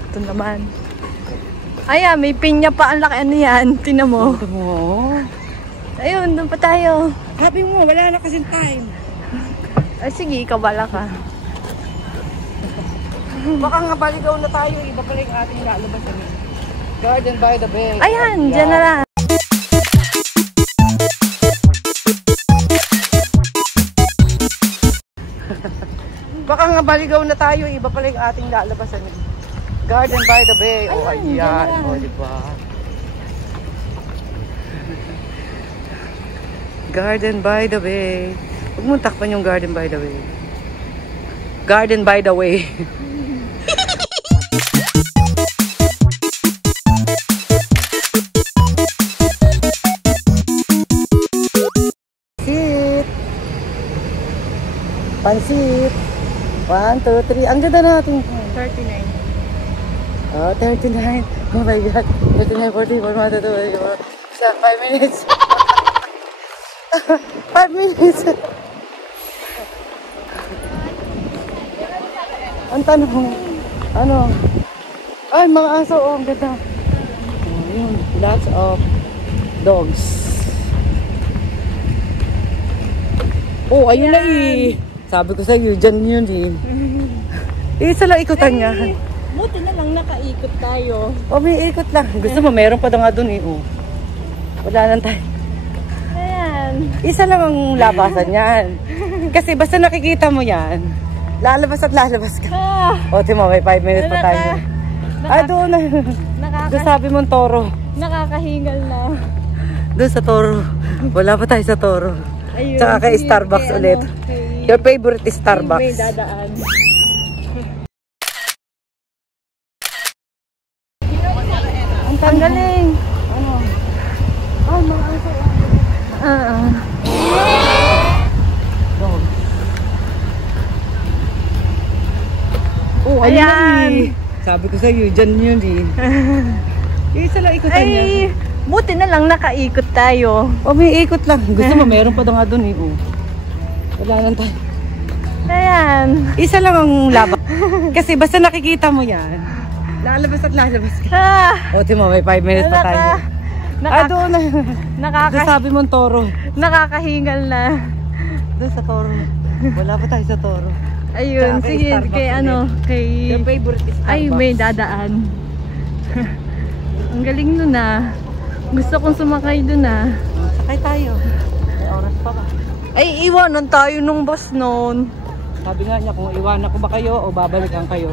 Ito naman. Ayan, may pinya pa. Ang laki ano yan. Tinan mo. Ito mo. Ayun, doon pa tayo. Sabi mo, wala na kasing time. Ay, sige, kabala ka. Baka nga baligaw na tayo. Iba pala yung ating lalabasan. Garden by the Bay. Ayan, dyan na lang. Baka nga baligaw na tayo. Iba pala yung ating lalabasan. Garden by the Bay. Oh, ayan. O, diba? Garden by the Bay. Huwag mong takpan yung Garden by the Way. Garden by the Way. Pansit. Pansit. 1, 2, 3. Ang ganda natin. 39. Oh, 39. Oh my God. 39, 40, 41, 42, 5 minutes. 5 minutes. Ang tanong, ano? Ay, mga aso. Oh, ang ganda. Oh, yun. Lots of dogs. Oh, ayun na eh. Sabi ko sa'yo, dyan yun eh. Isa lang ikutan niya. Buti na lang nakaikot tayo. O, may ikot lang. Gusto mo, meron pa nga dun eh. Oh. Wala lang tayo. Ayan. Isa lang ang labasan yan. Kasi basta nakikita mo yan, lalabas at lalabas ka. O, timo, may 5 minutes pa tayo. Doon na. Doon sabi mong toro. Nakakahingal na. Doon sa toro. Wala pa tayo sa toro. Ayun. Tsaka kay Starbucks ulit. Your favorite is Starbucks. May dadaan. Ang galing. Ano? Oh, mga aso. Dog. Oh, Ayan. Sabi ko sa'yo, dyan yun eh. Isa lang ikutan niya. Ay, buti na lang nakaikot tayo. O, may ikot lang. Gusto mo, meron pa nga dun eh. Oh. Wala lang tayo. Ayan. Isa lang ang laban. Kasi basta nakikita mo yan, lalabas at lalabas ka. O, timo, may 5 minutes pa tayo. Doon na. Doon sabi mong toro. Nakakahingal na. Doon sa toro. Wala pa tayo sa toro. Ayun, Tsaka kay sige, Starbucks kay ano, kay... Your favorite is Starbucks. Ay, may dadaan. Ang galing nun ah. Gusto kong sumakay dun ah. Sakay tayo. May oras pa ba? Ay, iwanan tayo nung bus noon. Sabi nga niya, kung iwanan ko ba kayo o babalikan kayo.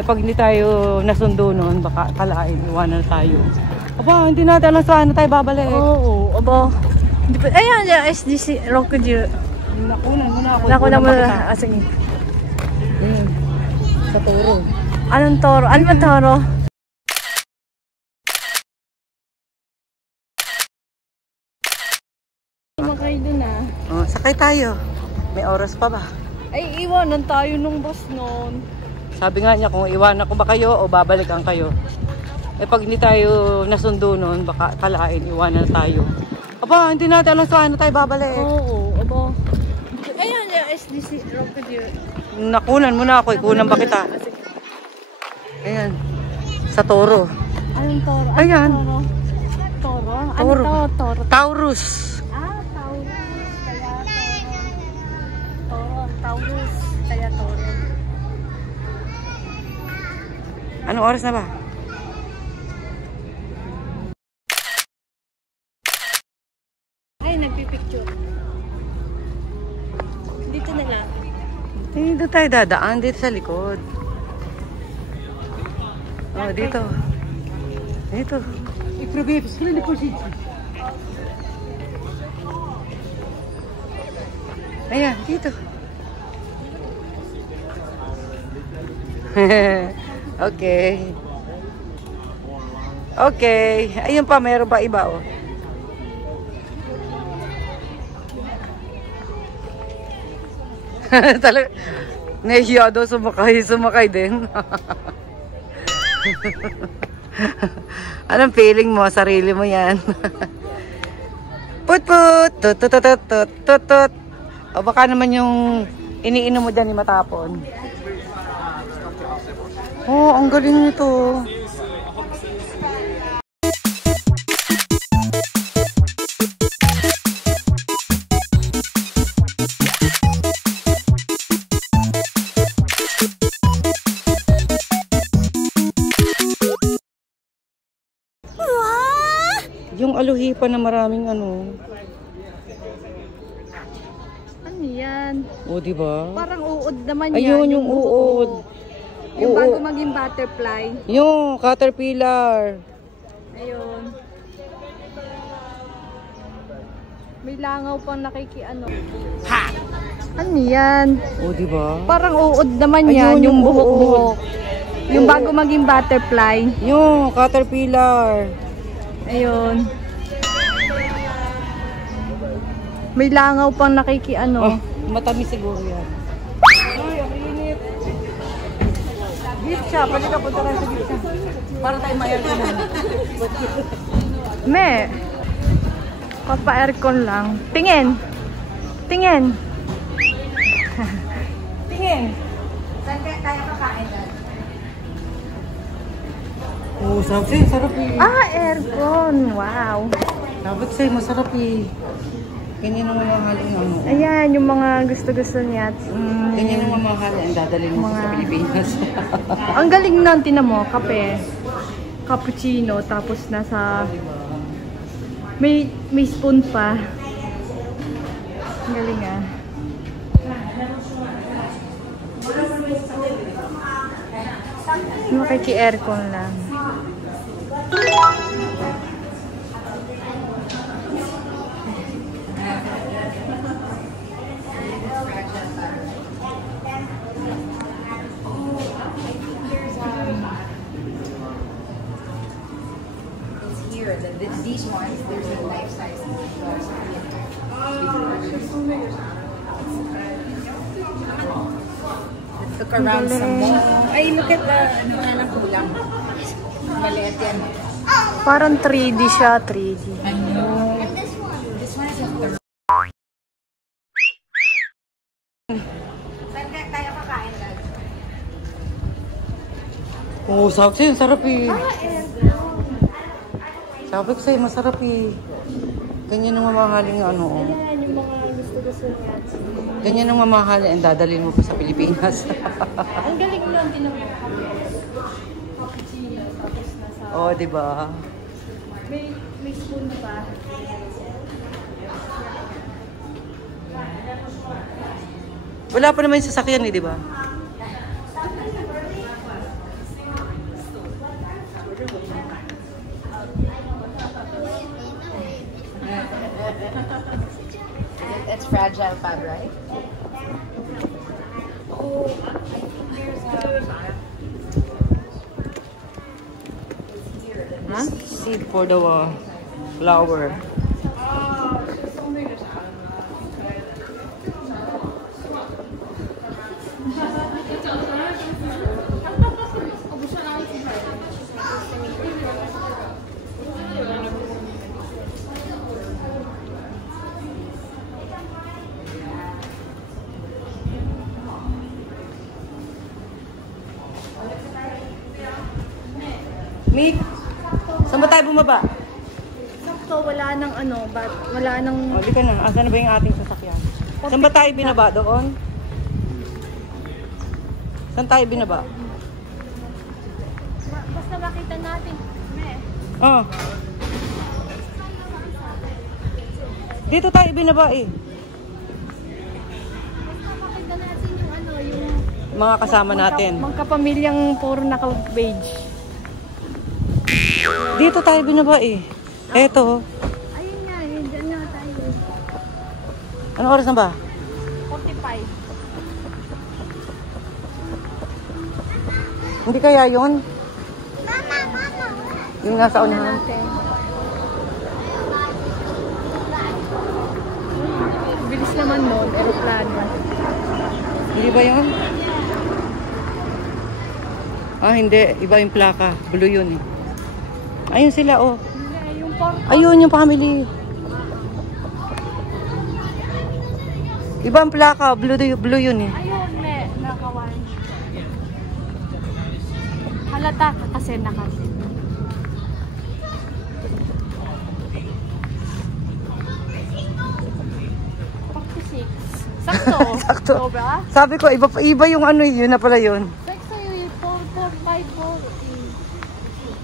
Eh pag hindi tayo nasundo noon, baka kalain, iwanan tayo. Aba, hindi natin alam saan na tayo babalik. Oo, aba. Ayan, SDC, Rocketeer. Nakunan mo na ako. Nakunan mo na. Sige. Sa toro. Anong toro? Ano ba toro? Sumakay dun ah. Oh, sakay tayo. May oras pa ba? Ay, iwanan tayo nung bus noon. Sabi nga niya, kung iwanan ko ba kayo o babalikan kayo. Eh pag hindi tayo nasundo noon, baka kalain, iwanan na tayo. Aba, hindi natin alam saan na tayo babalik. Oo, aba. Ayan, SDC, Rocketeer. Nakunan mo na ako, ikunan ba kita? Ayan, sa toro. Anong toro? Ayan. Toro? Toro? Ano Toro. to? Toro? Taurus. Ah, Taurus. Kaya toro. Toro, Taurus. Kaya toro. Anong oras na ba? Ay, nagpipicture. Dito na lang. Dito tayo dadaan, dito sa likod. Oh, dito. Dito. Ayan, dito. Okay. Okay. Ayun pa, meron pa iba, oh. Talaga, nahihiya daw sumakay din. Anong feeling mo? Sarili mo yan. Put put, tut tut tut tut tut tut. O baka naman yung iniinom mo dyan ni matapon. Oh, ang galing nito. Yung aluhipa na maraming ano. Ano yan? O, diba? Parang uod naman yan. Ayun, yung uod. Yung Oo. bago maging butterfly. Yung caterpillar. Ayun. May langaw pang nakikiano. Ha! Ano yan? O, diba? Parang uod naman Ayun, yan. Yung yung buhok-buhok. Yung Oo. bago maging butterfly. Yung caterpillar. Ayun. May langaw pang nakikiano. Oh, matamis siguro yan. Ay, ang init. Gift shop. Pwede ka punta tayo sa gift shop. Para tayo may-aircon. Me. Papa-aircon lang. Tingin. Tingin. Tingin. Saan tayo kakain doon? Oh, sarap sa'yo. Sarap eh. Ah, aircon. Wow. Dapat sa'yo, masarap eh. Ganyan ang mamahalin ano. Ayan, yung mga gusto-gusto niya. Ganyan ang mamahalin ang dadalhin mo sa Pilipinas. Ang galing nun, tinan mo, kape. Cappuccino, tapos nasa... May spoon pa. Ang galing ah. Makiki-aircon lang. These ones, there's a life size. Look around some more. Ay, look at the ano kulang. Maliit yan. Parang 3D siya, 3D. Ano? This one is a third. Saan tayo kakain lang? Oo, sabi sa'yo, sarap eh. Sabi ko sa'yo, masarap eh. Ganyan ang mamahalin ano. Ayan, yung mga gusto-gusto niya. Ganyan ang mamahalin ang dadalhin mo pa sa Pilipinas. Ang galing lang din ng cappuccino, tapos nasa... Oo, diba? May spoon pa. Wala pa naman yung sasakyan eh, diba? It's fragile pad, right? Huh? Seed for the flower. Mick, saan ba tayo bumaba? Sakto, wala nang ano, wala nang... O, di ka na. Asan na ba yung ating sasakyan? Saan ba tayo binaba? Doon? Saan tayo binaba? Basta makita natin. Oh. Dito tayo binaba eh. Basta makita natin yung ano, yung... Mga kasama natin. Mga kapamilyang puro naka-beige. Dito tayo binaba eh. Eto. Ayun nga, dyan na tayo. Anong oras na ba? 45. Hindi kaya yun? Yung nasa unahan. Bilis naman nun, aeroplano. Hindi ba yun? Ah, hindi. Iba yung plaka. Blue yun eh. Ayun sila, oh. Hindi, yung pork. Ayun yung family. Iba ang plaka. Blue yun eh. Ayun, nakawan. Halata ka kasi nakasi. Sakto. Sakto. Sobra? Sabi ko, iba yung ano yun na pala yun. Sakto yung 4, 5, 4.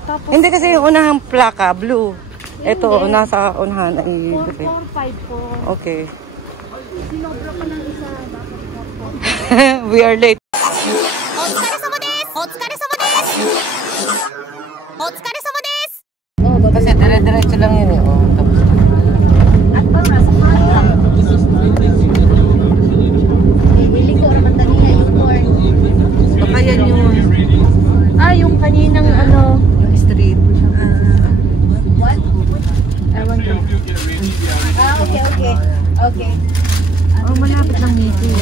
Tapos, Hindi kasi yung unahang plaka, blue. Ito, nasa unahan ay 4, 5, 4. Okay. Sinobra pa ng isa. We are late. Kasi dire-diretso lang yun eh. Oh, tapos. Baka yan yung... yung kaninang ano. Yung street. What? Ewan ko. Okay. Oh, malapit lang meeting.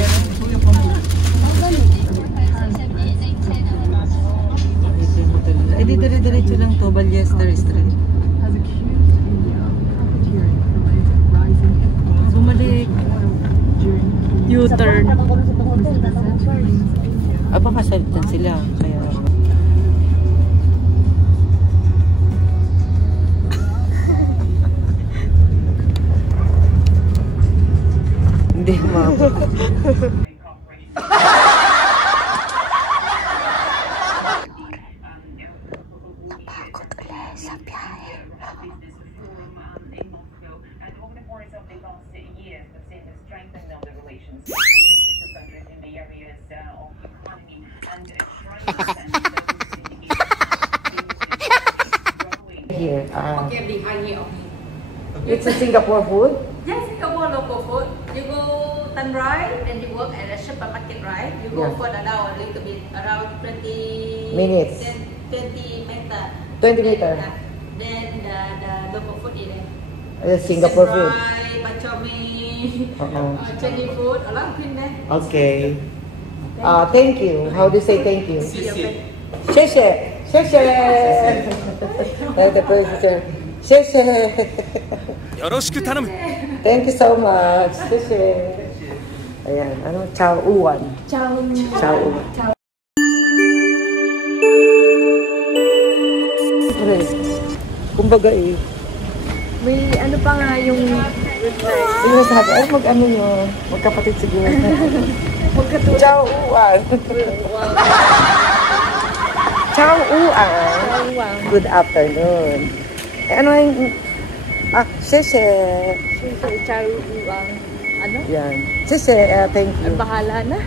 Eh, di dire-diretso lang to, Ballester Street. Bumalik. U-turn. Papasalitan sila. Kaya... Hindi, ma'am. Napagod ulit sa biyahe. Here, it's a Singapore food? Yes, Singapore local food. You go Tan Rai, then you work at a supermarket, right? You go Yeah. for an hour, a little bit, around 20 Minutes. 20 meter. 20 meter. Then the local food is Singapore food. Fry, bak chor mee, Uh-oh. Chinese food, a lot of food there. Okay. Thank you. How do you say thank you? Sheshe. Sheshe. That's the person. Sheshe. Thank you so much. Sheshe. Ayan. Ano? Chow Uwan. Chow Uwan. Kumbaga eh. May ano pa nga yung Hindi na sabi, ay mag-ano yun. Magkapatid siguro. Chow Uwan. Chow Uwan. Good afternoon. Eh, ano yung... Sheshe. chow uwang ano? Yan. Sheshe, thank you. Bahala na.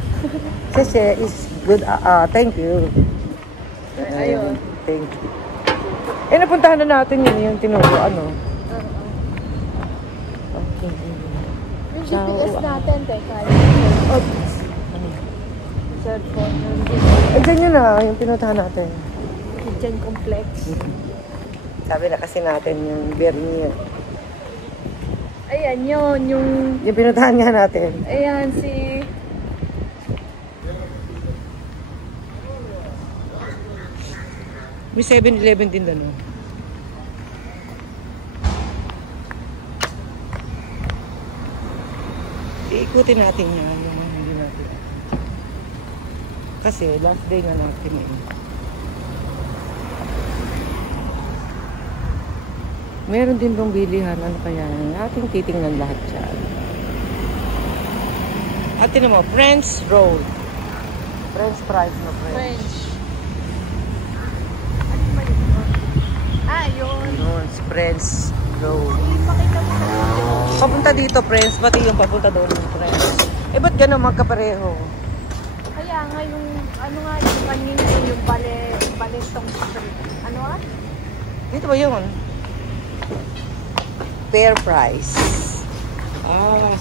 Sheshe is good, thank you. Ayun. Thank you. Eh, napuntahan na natin yun, yung tinuro, ano? Okay. Yung GPS natin, teka. Cellphone. Eh, dyan yun na, yung pinuntahan natin. Kitchen complex. Sabi na kasi natin yung Bernier. Ayan yun, yung... Yung pinuntahan nga natin. Ayan, si... May 7-Eleven din doon. Iikutin natin yan. Hindi natin. Kasi last day na natin eh. Meron din bang bilihan? Ano kaya? Ating titingnan lahat dyan. At tinan mo, French roll. French fries na French. Yun. Yun, French roll. Papunta dito, French. Pati yung papunta doon ng French. Eh, ba't gano'n magkapareho? Kaya nga yung, ano nga yung kanina yung balestong street. Ano nga? Dito ba yun? Fair price.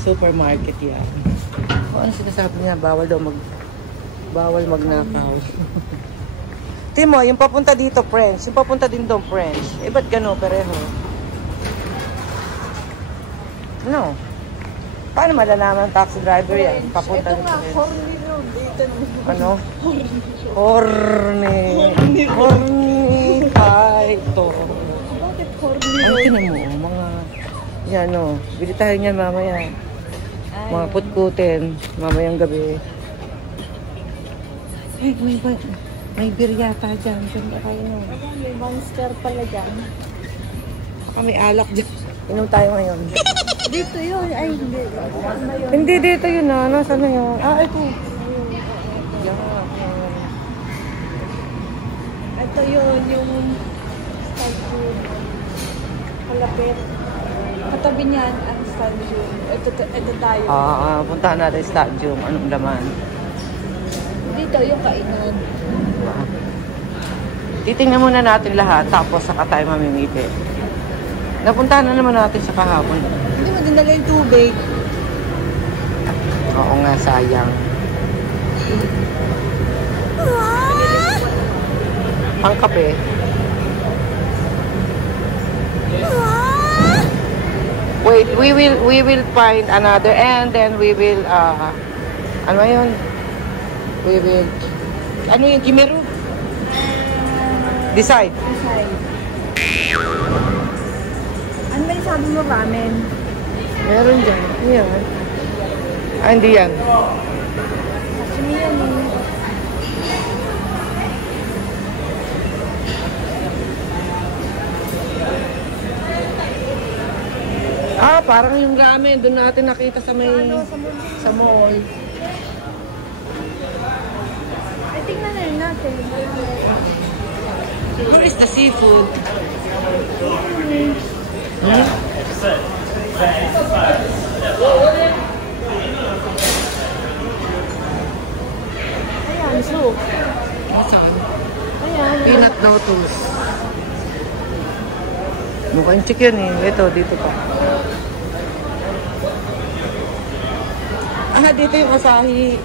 Supermarket yan. O, ano sinasabi niya? Bawal magnakaw. Timo, yung papunta dito, French. Yung papunta din doon, French. Eh, ba't gano'n pareho? No. Paano malalaman ng taxi driver yan? Papunta Ito nga, horny road. Dito naman. Ano? Horny. Horny. Ay, ito. Bakit horny Ang road? tinan mo, mga... Yan, no. Bili tayo niyan mamaya. Mga putkutin. Mamayang gabi. Ay, may beer yata dyan. Diyan ba kayo? May monster pala dyan. Baka may alak dyan. Inom tayo ngayon. Dito yun. Ay, hindi. Ano yun? Hindi dito yun na. Nasaan na yun? Ito. Yan. Ito yun, yung statue. Kalapit. Katabi niyan ang statue. Ito tayo. Puntahan natin sa stadium. Anong laman? Dito yung kainan. Titingnan muna natin lahat. Tapos saka tayo mamimili. Napuntahan na naman natin sa kahapon. Hindi mo dinala yung tubig. Oo nga, sayang. Ang kape. Wait, we will find another and then we will ano yun? We will ano yun, Jimeru? Decide. Ano ba yung sabi mo, ramen? Meron dyan. Yan. Hindi yan. Sashimi yan eh. Ah, parang yung ramen. Doon natin nakita sa may... Sa mall. Ay, tingnan na rin natin. Where is the seafood? Hmm? Ayan, soup. Nasaan? Ayan. Peanut noodles. Mukhang chicken eh. Ito, dito pa. Ah, dito yung asahi.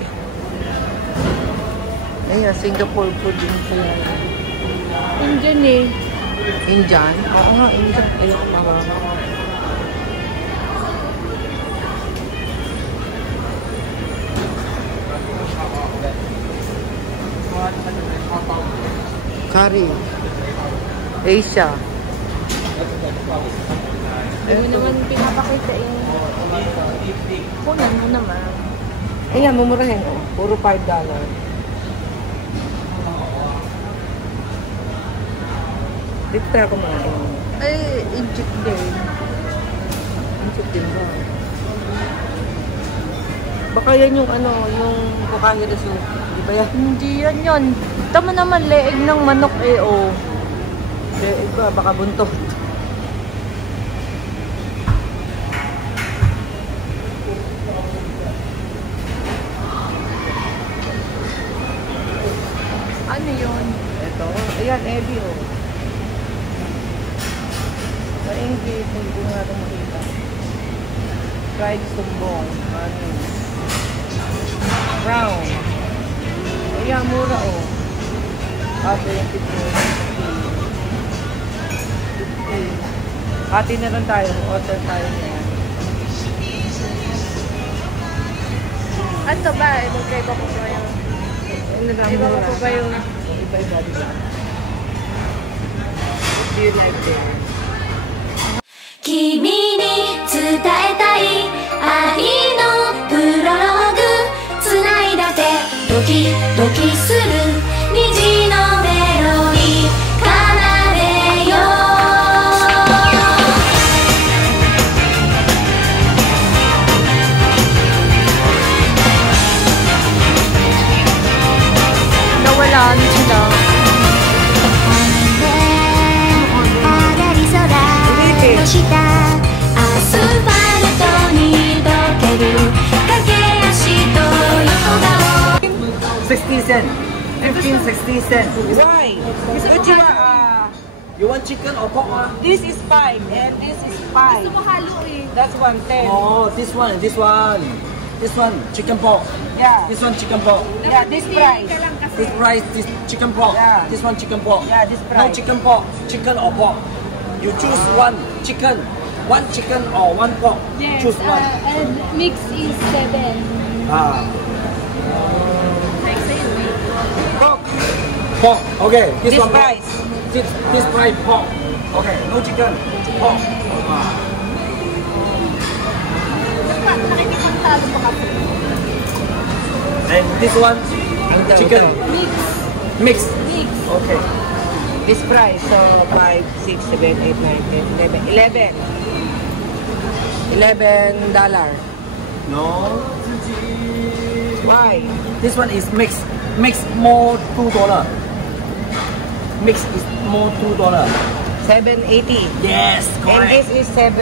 Ayan, Singapore food din sila. Indian eh. Indian? Oo nga, Indian. Ayun, mga. Curry. Asia. Hindi mo naman pinapakita eh. Kunan mo naman. Ayan, mumurahin. Oh. Puro $5. Dito tayo kumain. Ay, Egypt din. Egypt din ba? Baka yan yung ano, yung Hokkaido soup. Di ba yan? Hindi yan yun. Tama naman, leeg ng manok eh, oh. Leeg ba? Baka buntot. Ano yun? Ito. Ayan, Ebi, oh. Sa English, hindi ko nga ito makita. Fried sumbong. Ano? Brown. Ayan, mura, oh. Ate, yung 50. Hati na lang tayo. Order tayo niya. Ano ba? Iba ko ba yung... Iba ko ba yung... Iba-iba, diba? Do you like that? 君に伝えたい愛のプロローグつないだ手ドキドキする虹のメロディー奏でよNawala ano sila.アスファルトに溶ける駆け足と横顔 60 cents. 15, 60 cents. Why? You want chicken or pork? This is 5 and this is 5. Gusto mo halo eh. That's 110. Oh, this one, chicken pork. Yeah. This one, chicken pork. Yeah, this price. This price, this chicken pork. Yeah. This one, chicken pork. Yeah, this price. No chicken pork, chicken or pork. You choose one chicken or one pork. Yes, Choose one. and mix is 7. Ah. Like sa'yo eh. Pork. Pork. Okay. This one price. This price pork. Okay. No chicken. Pork. Ah. Nakikipagtalo pa kami. And this one chicken. Mix. Okay. This price, so 5, 6, 7, 8, 9, 10, 11. $11. No. Why? This one is mixed. Mixed more $2. Mixed is more $2. 780. Yes, correct. And this is 5.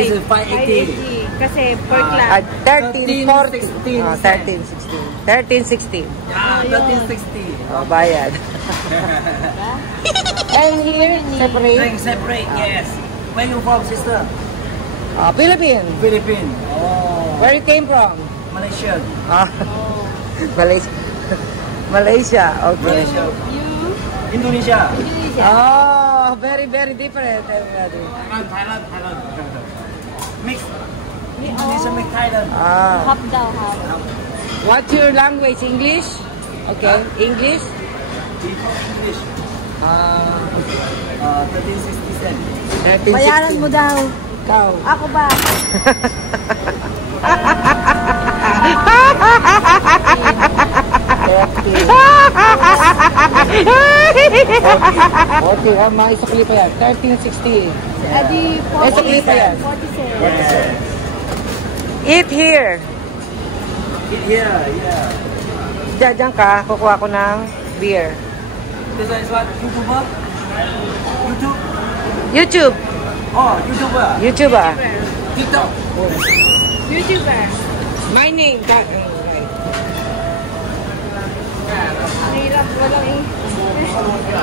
This is 580. Kasi per class. 13, 14. 13, 16. 13, 16. Yeah, 13, 16. Oh, bayad. And here, separate? Separate, yes. Where you from, sister? Philippines. Philippines. Oh. Where you came from? Malaysia. Malaysia. Malaysia, okay. Malaysia. You? Indonesia. Indonesia. Oh, very, very different. Thailand. Mix. Indonesia mix Thailand. Half daw, half. What's your language? English? Okay. English? English. 13.60 cents. 13.60. Bayaran mo daw. Ikaw. Ako ba? Okay, may isakli pa yan. 13.60. Adi, 40 Isakli pa yan. 40 cents. Eat here. Eat here, yeah. Diyan ka, kukuha ko ng beer. This one is what? YouTuber? YouTube? YouTube. Oh, YouTuber. YouTuber. TikTok. YouTuber. My name. Nahirap ko lang eh.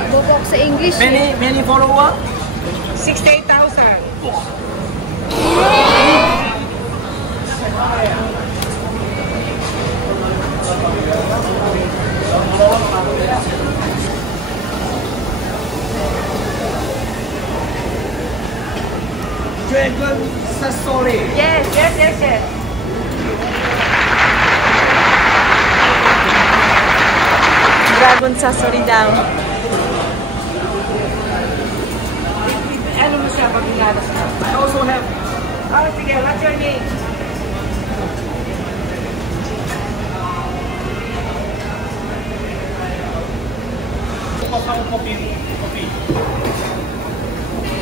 Bubok sa English eh. Many follower? 68,000. Dragon Sasori. Yes. Dragon Sasori daw. Ano mo siya pag nilalas ka? I also have. Oh, sige, what's your name?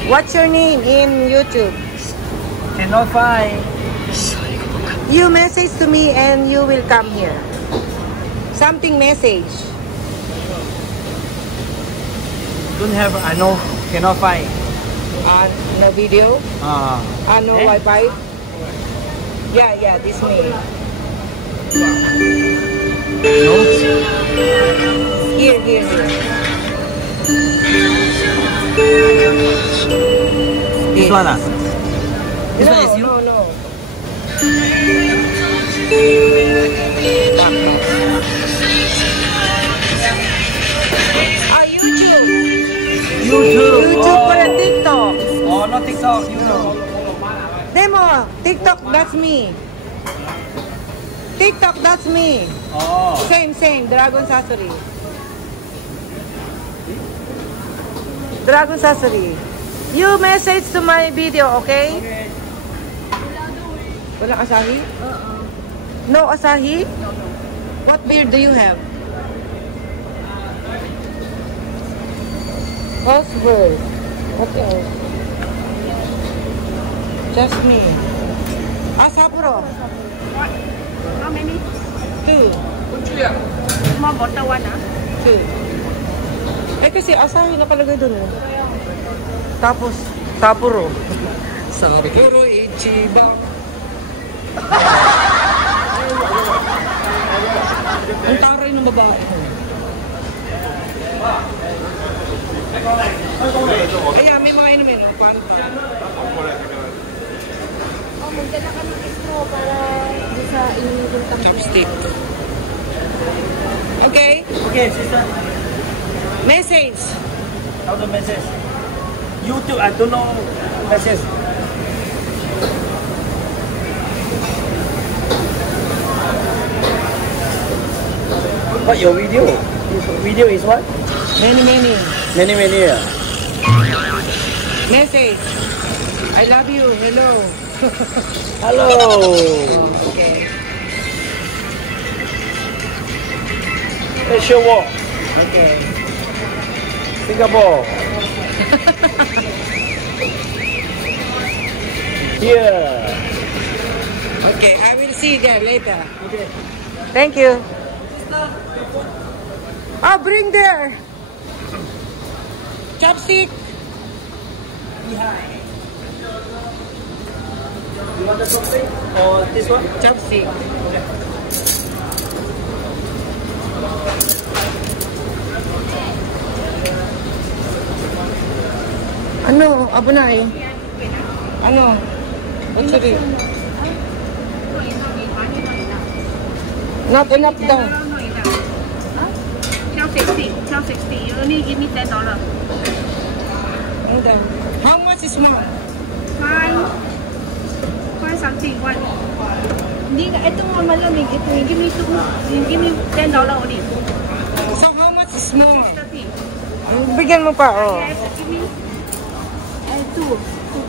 What's your name in YouTube? Cannot find. You message to me and you will come here. Something message. Don't have. I know. Cannot find. No video? No Eh? Wi-Fi? Yeah, this me. No. Here. This one ah. This one is you. No. YouTube para TikTok. Oh, not TikTok. YouTube. Demo, TikTok, that's me. TikTok, that's me. Oh. Same, Dragon Sasori. Dragon Sasori. You message to my video, okay? Walang Asahi? No Asahi? What beer do you have? Osborne. Okay. Just me. Sapporo. How many? 2. Small bottle one ah. 2. Kasi Asahi nakalagay dun. Tapos, Sapporo. Sapporo Ichiban. Ang taray ng babae. Kaya may mga inumin. Fanta. Magdala ka ng straw para sa inyong Chopstick. Okay. Okay, sister. Message. How to message? YouTube. I don't know message. What your video? Video is what? Many. Many. Yeah. Message. I love you. Hello. Hello. Okay. Asia Walk. Okay. Singapore. Here. Okay, I will see you there later. Okay. Thank you. Oh, bring there. Chopstick. Behind. You want the chopstick or this one? Chopstick. Ano? Abunay? Ano? Actually. Not enough daw. 1260. You only give me $10. And then, how much is more? Five something one. Hindi ka, ito mo malamig. Ito, you give me $10 only. So how much is more? 30. Bigyan mo pa, oh. Yes, give me. Two.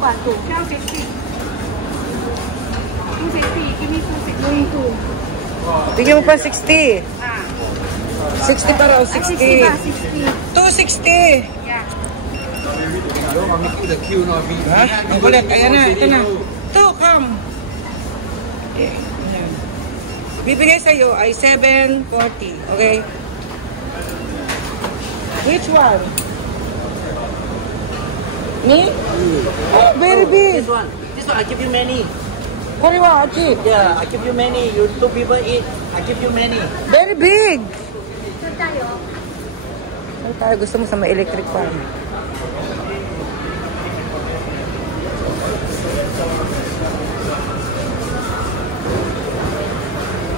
1260. 260. Give me 260. Bigyan mo pa 60. 60 para, 60. 60 ba? 60. 260. Yeah. Ha? Ang kulit. Ayan na. Ito na. To, come. Yeah. Bibigay sa'yo ay 740. Okay? Which one? Me? Oh, very big. This one, I give you many. Koriwa, cheap. Yeah, I give you many. You two people eat. I give you many. Very big. Saan tayo? Gusto mo sa may electric farm?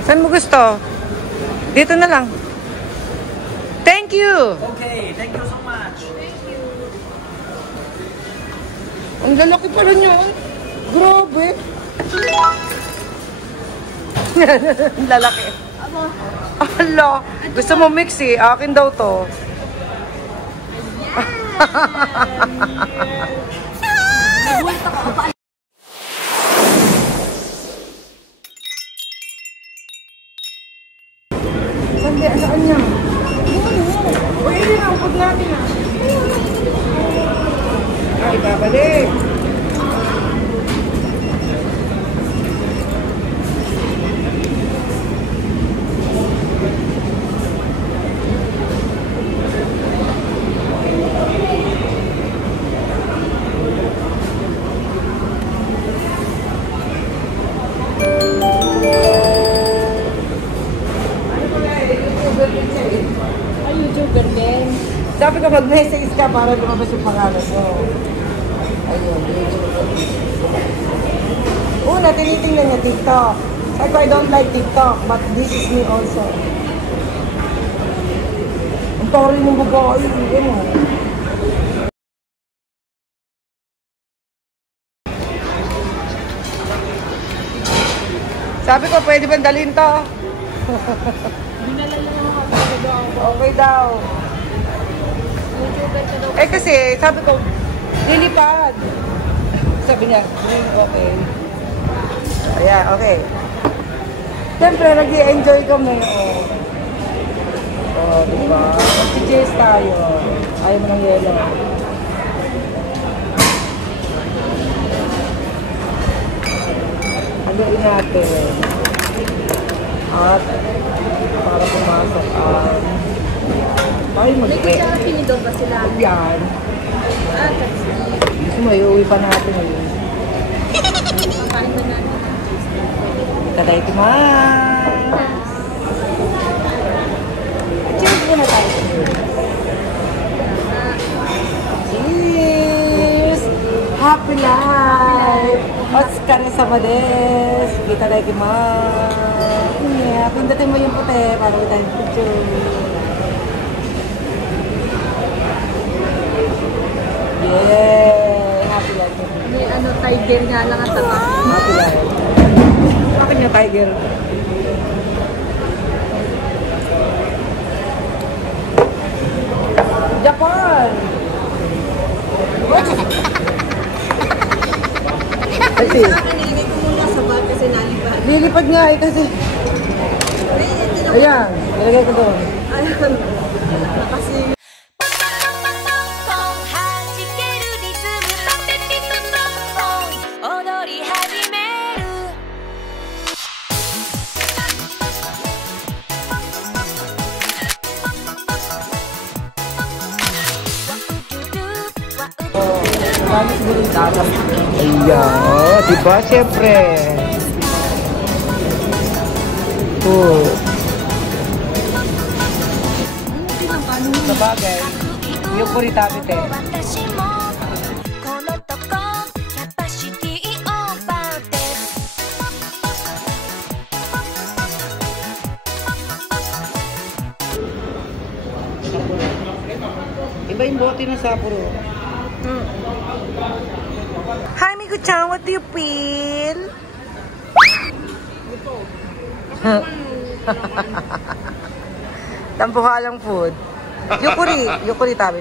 Saan mo gusto? Dito na lang. Thank you. Okay, thank you so much. Thank you. Ang lalaki pala niyo. Grabe. Ang lalaki. Ala. Gusto mo mix eh. Akin daw to. Sandi, saan niya? Pwede na, upod natin ah. Ay, babalik. Sabi ko mag-message ka para lumabas yung pangalan mo. Ayun, una, tinitingnan niya TikTok. Sabi ko, I don't like TikTok, but this is me also. Ang tori mong babae, hindi mo. Sabi ko, pwede ba dalhin to? Okay daw. Eh kasi, sabi ko, lilipad. Sabi niya, okay. Ayan, okay. Siyempre, nag-i-enjoy kami. Oh, diba? Mag-cheers tayo. Ayaw mo ng yelo. Haluin natin. At, para pumasok ang... Ay, mag-e. May pinidor ba sila? Yan. Ah, that's it. Gusto mo, iuwi pa natin ngayon. Pakain ba natin? Itadakimasu! Cheers muna tayo. Cheers! Happy life! Otsukaresama desu! Itadakimasu! Yeah, pindutin mo yung puti para tayo picture. Yay! Happy life. May ano, tiger nga lang at tata. Happy life. Bakit yung tiger? Japan! Kasi, Kanilagay ko muna sa bag kasi nalipad. lilipad nga eh kasi. Ayan, nilagay ko doon. Kasi... Ayan, diba? Siyempre. Oh. Sabagay. Yung kuritabi te. Iba yung bote ng Sapporo. Hi, Miku-chan. What do you feel? Tampuhalang food. Yukuri tabi.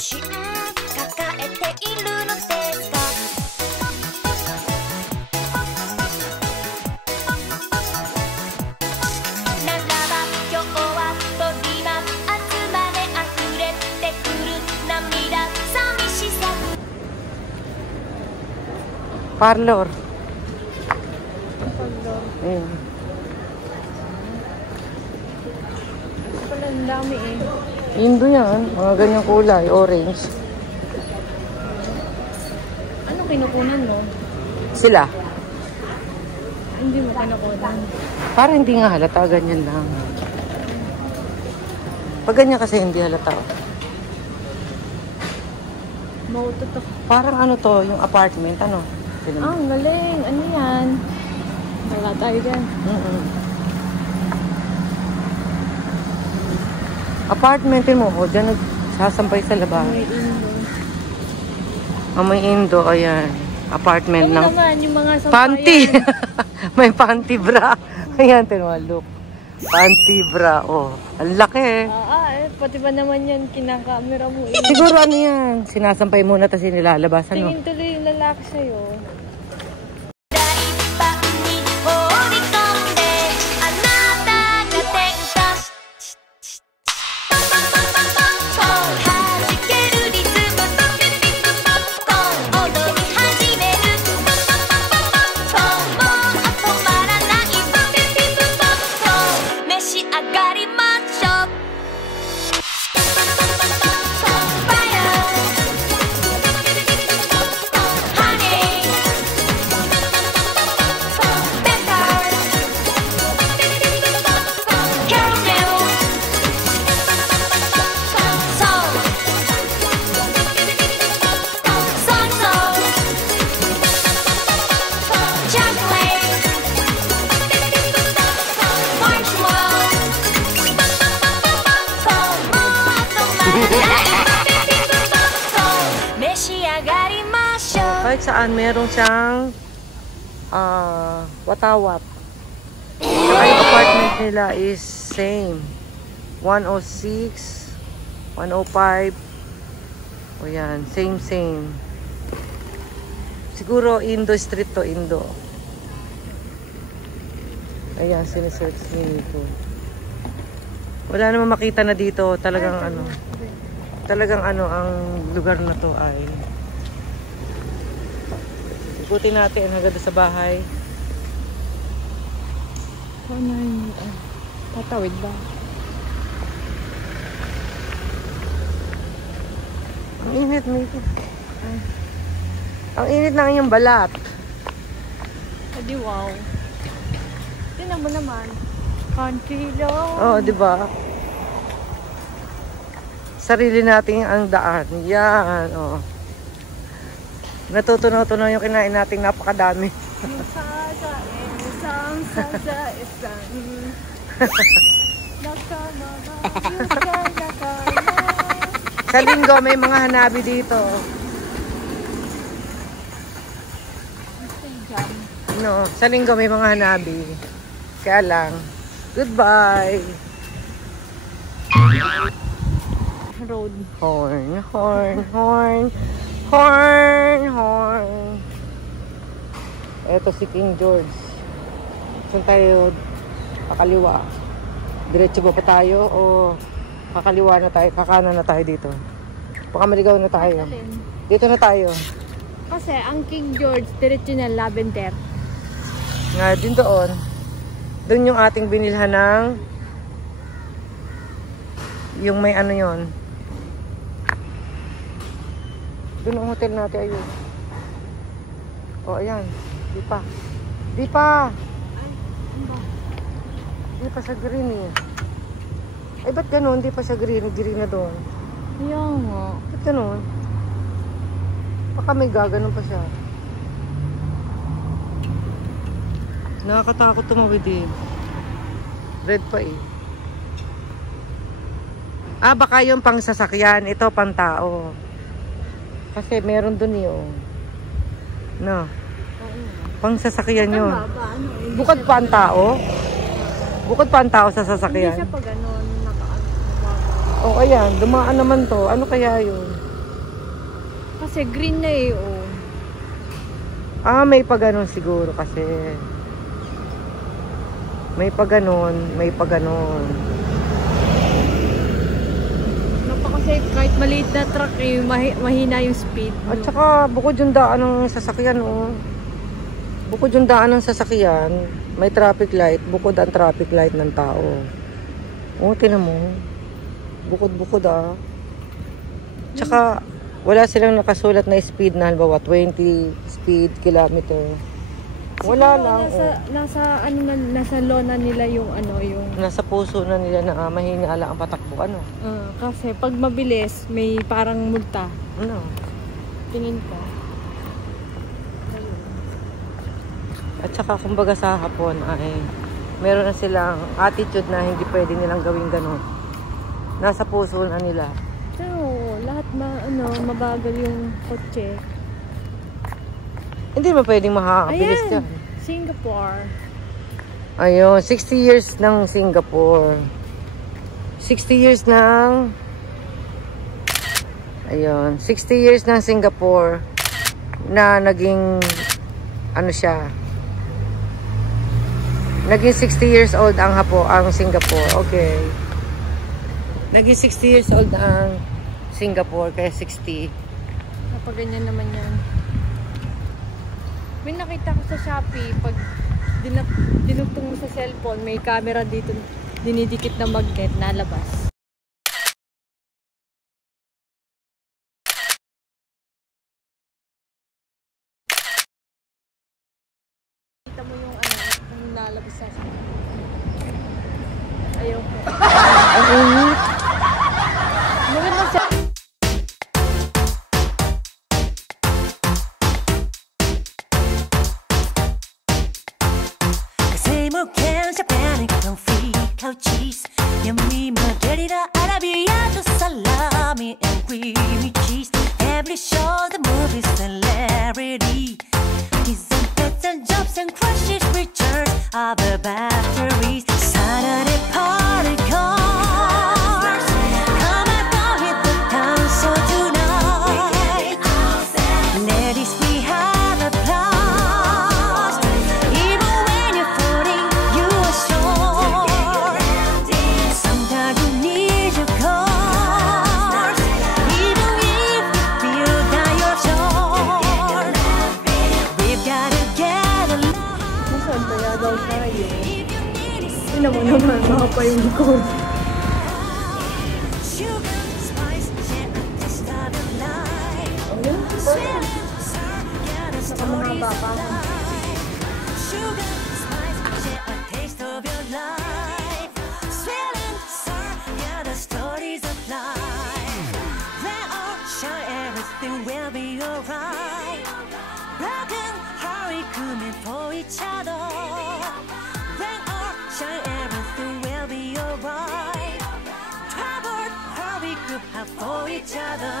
心抱えているのですかならば今日は鳥が集まれ溢れてくる涙寂しさ Parlor. Ayun. Pala, ang dami eh. Indo yan. Mga ganyang kulay. Orange. Ano kinukunan mo? Sila. Hindi mo kinukunan. Para hindi nga halata. Ganyan lang. Pag ganyan kasi hindi halata. Maututok. Parang ano to, yung apartment. Ano? Ah, ang galing. Ano yan? Wala tayo dyan. Apartmentin mo ko. Diyan nagsasampay sa labas. May indo. May indo. Ayan. Apartment Ano lang. naman yung mga sampayan? Panty. May panty bra. Ayan, tinawag. Panty bra. Oh, ang laki. Pati ba naman yan kinakamera mo eh. Siguro ano yan. Sinasampay muna tapos nilalabas. Ano? Tingin tuloy yung lalaki sa'yo. Kahit saan, meron siyang watawat. Saka yung apartment nila is same. 106, 105. O yan, same. Siguro Indo Street to, Indo. Ayan, sinesearch nito. Wala naman makita na dito. Talagang ano ang lugar na to ay. Ikutin natin hanggang sa bahay. Ano yun? Tatawid ba? Ang init, Miko. Ang init ng iyong balat. Adi wow. Tingnan mo naman. Country love. Oo, di ba? Sarili natin ang daan. Yan, oh. Natutunaw-tunaw yung kinain nating napakadami. Sa linggo may mga hanabi dito. No, sa linggo may mga hanabi. Kaya lang. Goodbye. Road. Horn. Ito si King George. Saan tayo kakaliwa? Diretso ba pa tayo o kakaliwa na tayo? Kakanan na tayo dito. Baka maligaw na tayo. Dito na tayo. Kasi ang King George, diretso na Lavender. Nga, din doon. Doon yung ating binilhan ng yung may ano yon. Doon ang hotel natin, ayun. O, ayan. Di pa. Di pa sa green eh. Ay, ba't ganun? Di pa siya green. Green na doon. Ayan nga. Ba't ganun? Baka may gaganon pa siya. Nakakatakot tumawid eh. Red pa eh. Baka yung pang sasakyan. Ito pang tao. Kasi meron dun yun. No. Pang sasakyan yun. Bukod pa ang tao. Bukod pa ang tao sa sasakyan. Hindi siya pa ganon. O ayan, dumaan naman to. Ano kaya yun? kasi green na eh, oh. Ah, may pa ganun siguro kasi. May pa ganun, may pa ganun. Kasi kahit maliit na truck eh, mahina yung speed. No? At saka bukod yung daan ng sasakyan, oh. Bukod yung daan ng sasakyan, may traffic light, bukod ang traffic light ng tao. Oh, tinan mo. Bukod-bukod ah. Tsaka wala silang nakasulat na speed na halimbawa 20 speed kilometer. Wala lang. Nasa ano na, nasa lona nila yung ano, yung nasa puso na nila na mahina lang ang patakbo, ano. Kasi pag mabilis, may parang multa. Ano? Tingin ko. At saka kumbaga sa hapon ay meron na silang attitude na hindi pwede nilang gawin ganun. Nasa puso na nila. So, lahat mabagal yung kotse. Hindi mo pwedeng makakabilis yan. Singapore. Ayun, 60 years ng Singapore. 60 years ng... Ayun, 60 years ng Singapore na naging... Ano siya? Naging 60 years old ang Singapore. Okay. Naging 60 years old ang Singapore, kaya 60. Napaganyan naman yan. May nakita ko sa Shopee, pag dinugtong mo sa cellphone, may camera dito, dinidikit na magnet na labas. Kita mo yung yung lalabas sa ayoko. Ang init. Maganda sa cheese, yummy margherita, arrabbiato, salami, and creamy cheese. Every show, the movie celebrity. Kiss and pets and jumps and crushes, returns of the batteries. Saturday party cars, come and go hit the council tonight. Ladies, we have a blast. Even when you're 40, you are sure. Tignan mo naman, makapaingkod. Saka mga baba. For each other.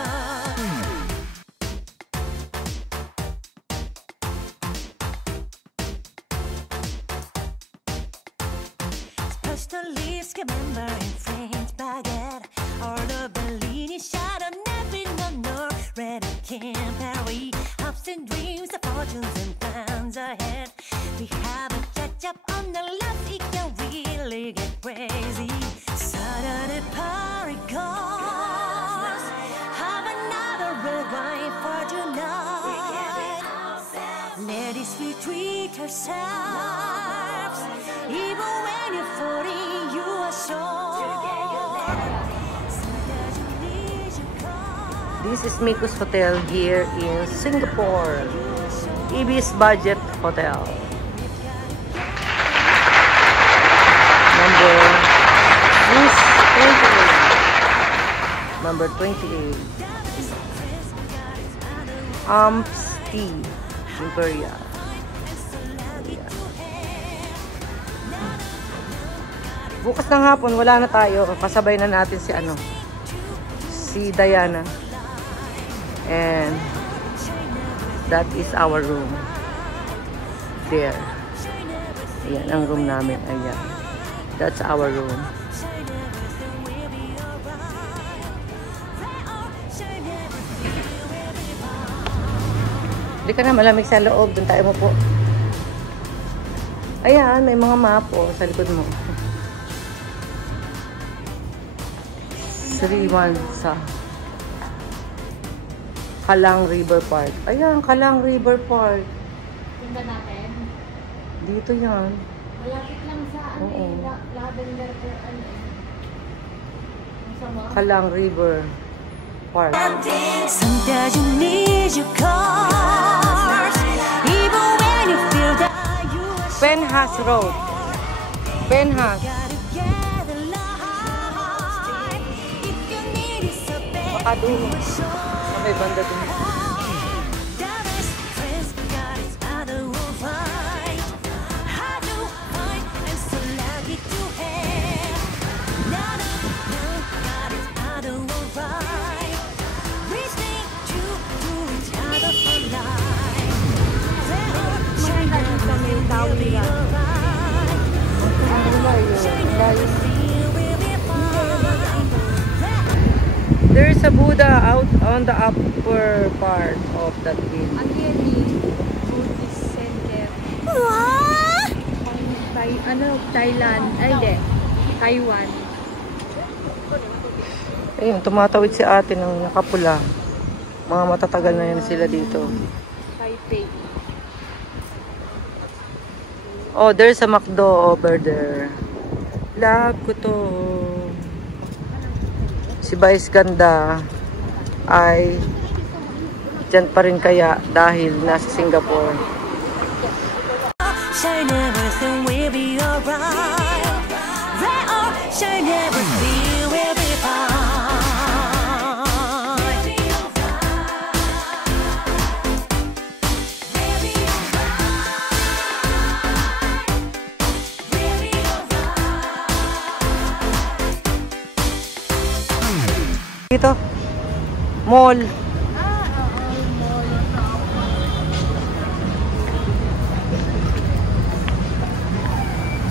Especially remember in French baguette or the Bellini Chardonnay, Pinot, Red and Paris. Hopes and dreams, the fortunes and plans ahead. We have a catch up on the left, it can really get crazy. Saturday party call. Ladies, we treat ourselves. Even when you're 40, you are sure. This is Miko's Hotel here in Singapore. Ibis Budget Hotel. Number 28. Tea. Imperial. Bukas ng hapon, wala na tayo. Kasabay na natin si Diana. And that is our room. There. Ayan, ang room namin. Ayan. That's our room. Hindi ka na, malamig sa loob. Doon tayo mo po. Ayan, may mga map sa likod mo. 3-1 sa Kalang River Park. Ayan, Kalang River Park. Tingnan natin. Dito yan. Malapit lang sa Lavender or ano. Kalang River Park. Sometimes you need your cars, even when you feel that you are Penhas Road. Penhas. Baka doon. Sa may banda doon. There's a Buddha out on the upper part of that hill. Buddhist Center. Thailand. Ay, hindi. Taiwan. Ayun, tumatawid si ate ng nakapula. Mga matatagal na yun sila dito. Taipei. Oh, there's a McDo over there. Love ko to. Si Vice Ganda ay dyan pa rin kaya dahil nasa Singapore. Dito, mall.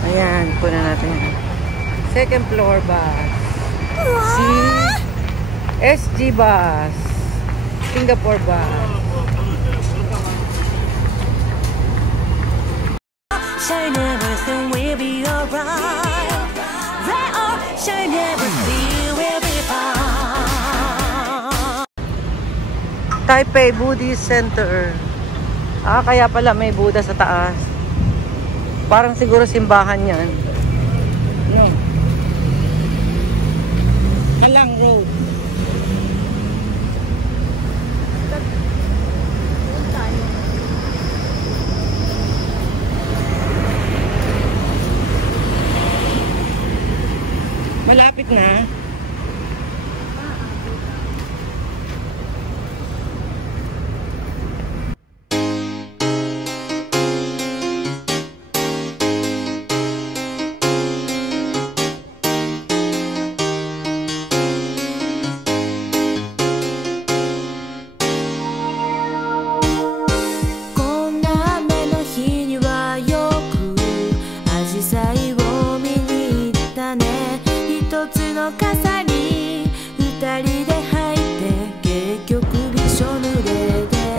Ayan, kunan natin. Second floor bus. SG bus. Singapore bus. Taipei Buddhist Center. Kaya pala may Buddha sa taas. Parang siguro simbahan yan. No. Kalang Road. Malapit na.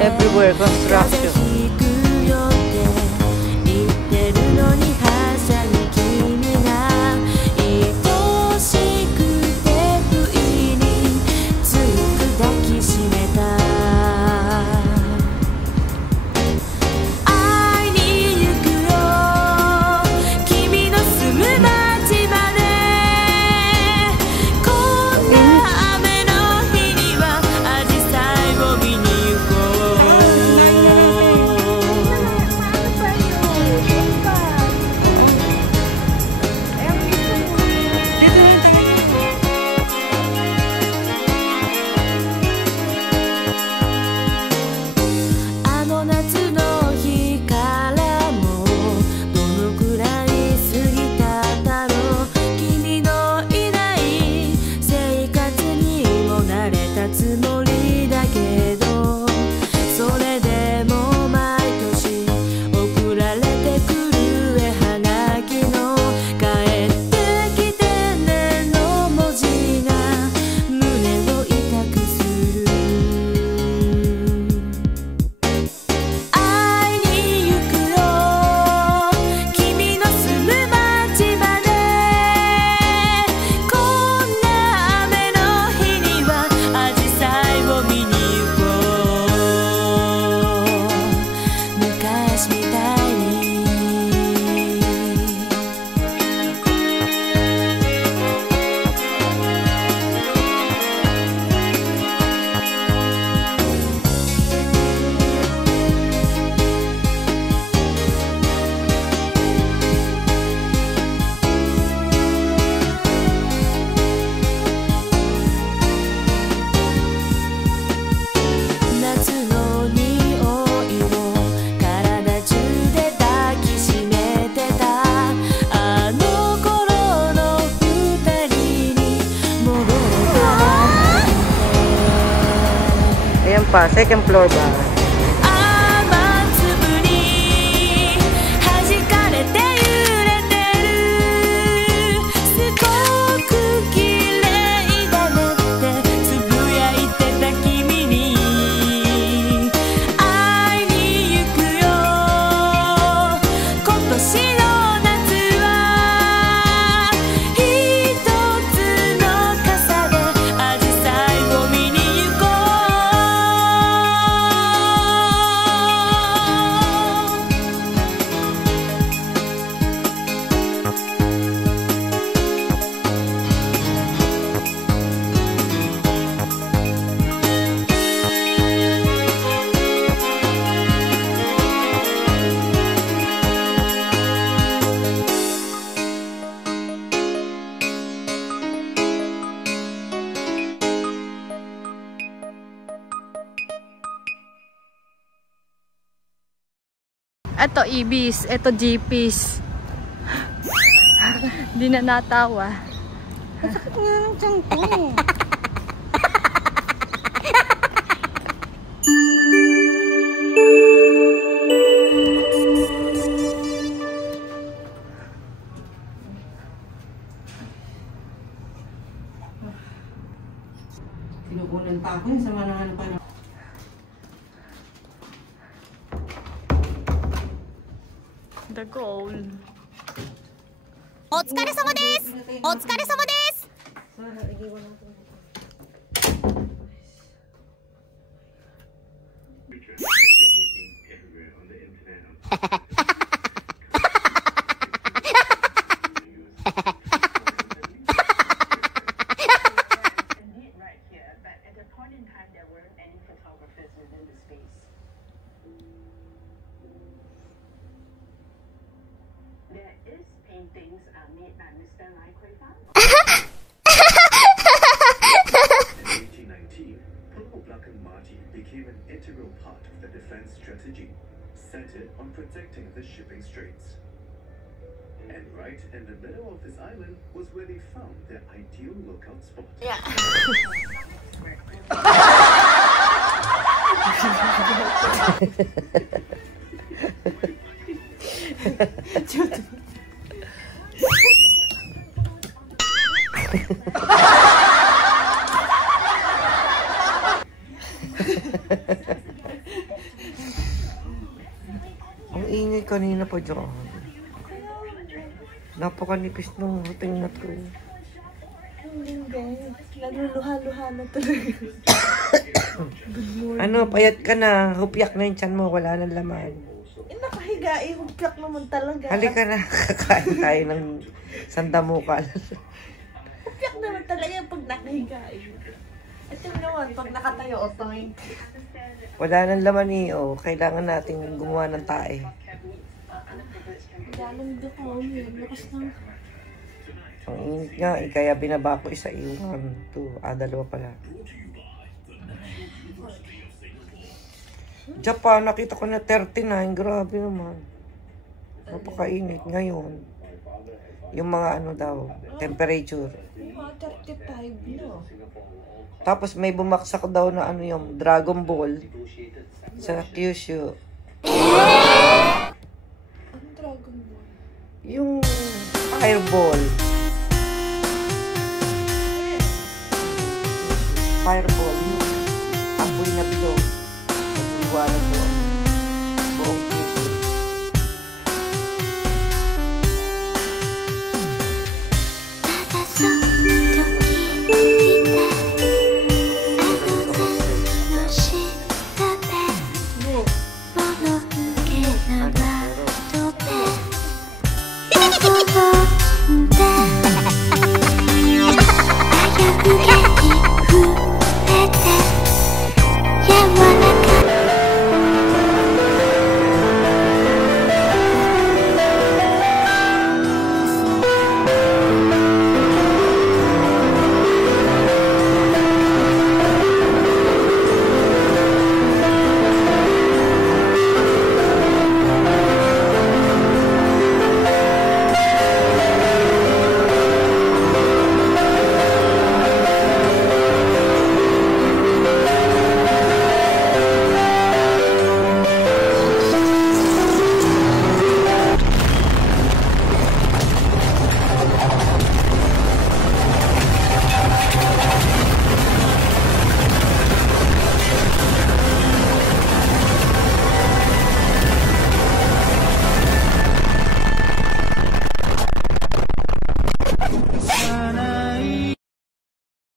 Everywhere construction. pa. Second floor ba? Ito Ibis, ito Jeepies. Di na natawa. Masakit nga ng tiyan ko. Sinukunan pa ako yung sama ng ano pa. The goal. お疲れ様です。お疲れ様です。 Paintings are made by Mr. Lai Kuei-fan. In 1819, Purple Black and Marty became an integral part of the defense strategy, centered on protecting the shipping straits. And right in the middle of this island was where they found their ideal lookout spot. Yeah. Ang ingay kanina pa dyan. Napakanipis nung tingnan ko. Hindi guys, naluluha-luha na talaga. Ano, payat ka na. Hupyak na yung tiyan mo. Wala nang laman. Nakahiga eh. Hupyak naman talaga. Halika na. Kakain tayo ng sandamukal. Hupyak naman talaga pag nakahiga eh. Ito naman, pag nakatayo, otoy. Wala nang laman eh. Oh, kailangan natin gumawa ng tae. Galang dukaw yun. Lakas ng... Ang init nga eh. Kaya binaba ko isa eh. 1, 2. Dalawa pala. Japan, nakita ko na 39. Grabe naman. Napakainit ngayon. Yung mga ano daw, temperature. Yung mga 35 no? Tapos may bumaksak daw na ano yung Dragon Ball sa Kyushu. Anong Dragon Ball? Yung Fireball. Fireball.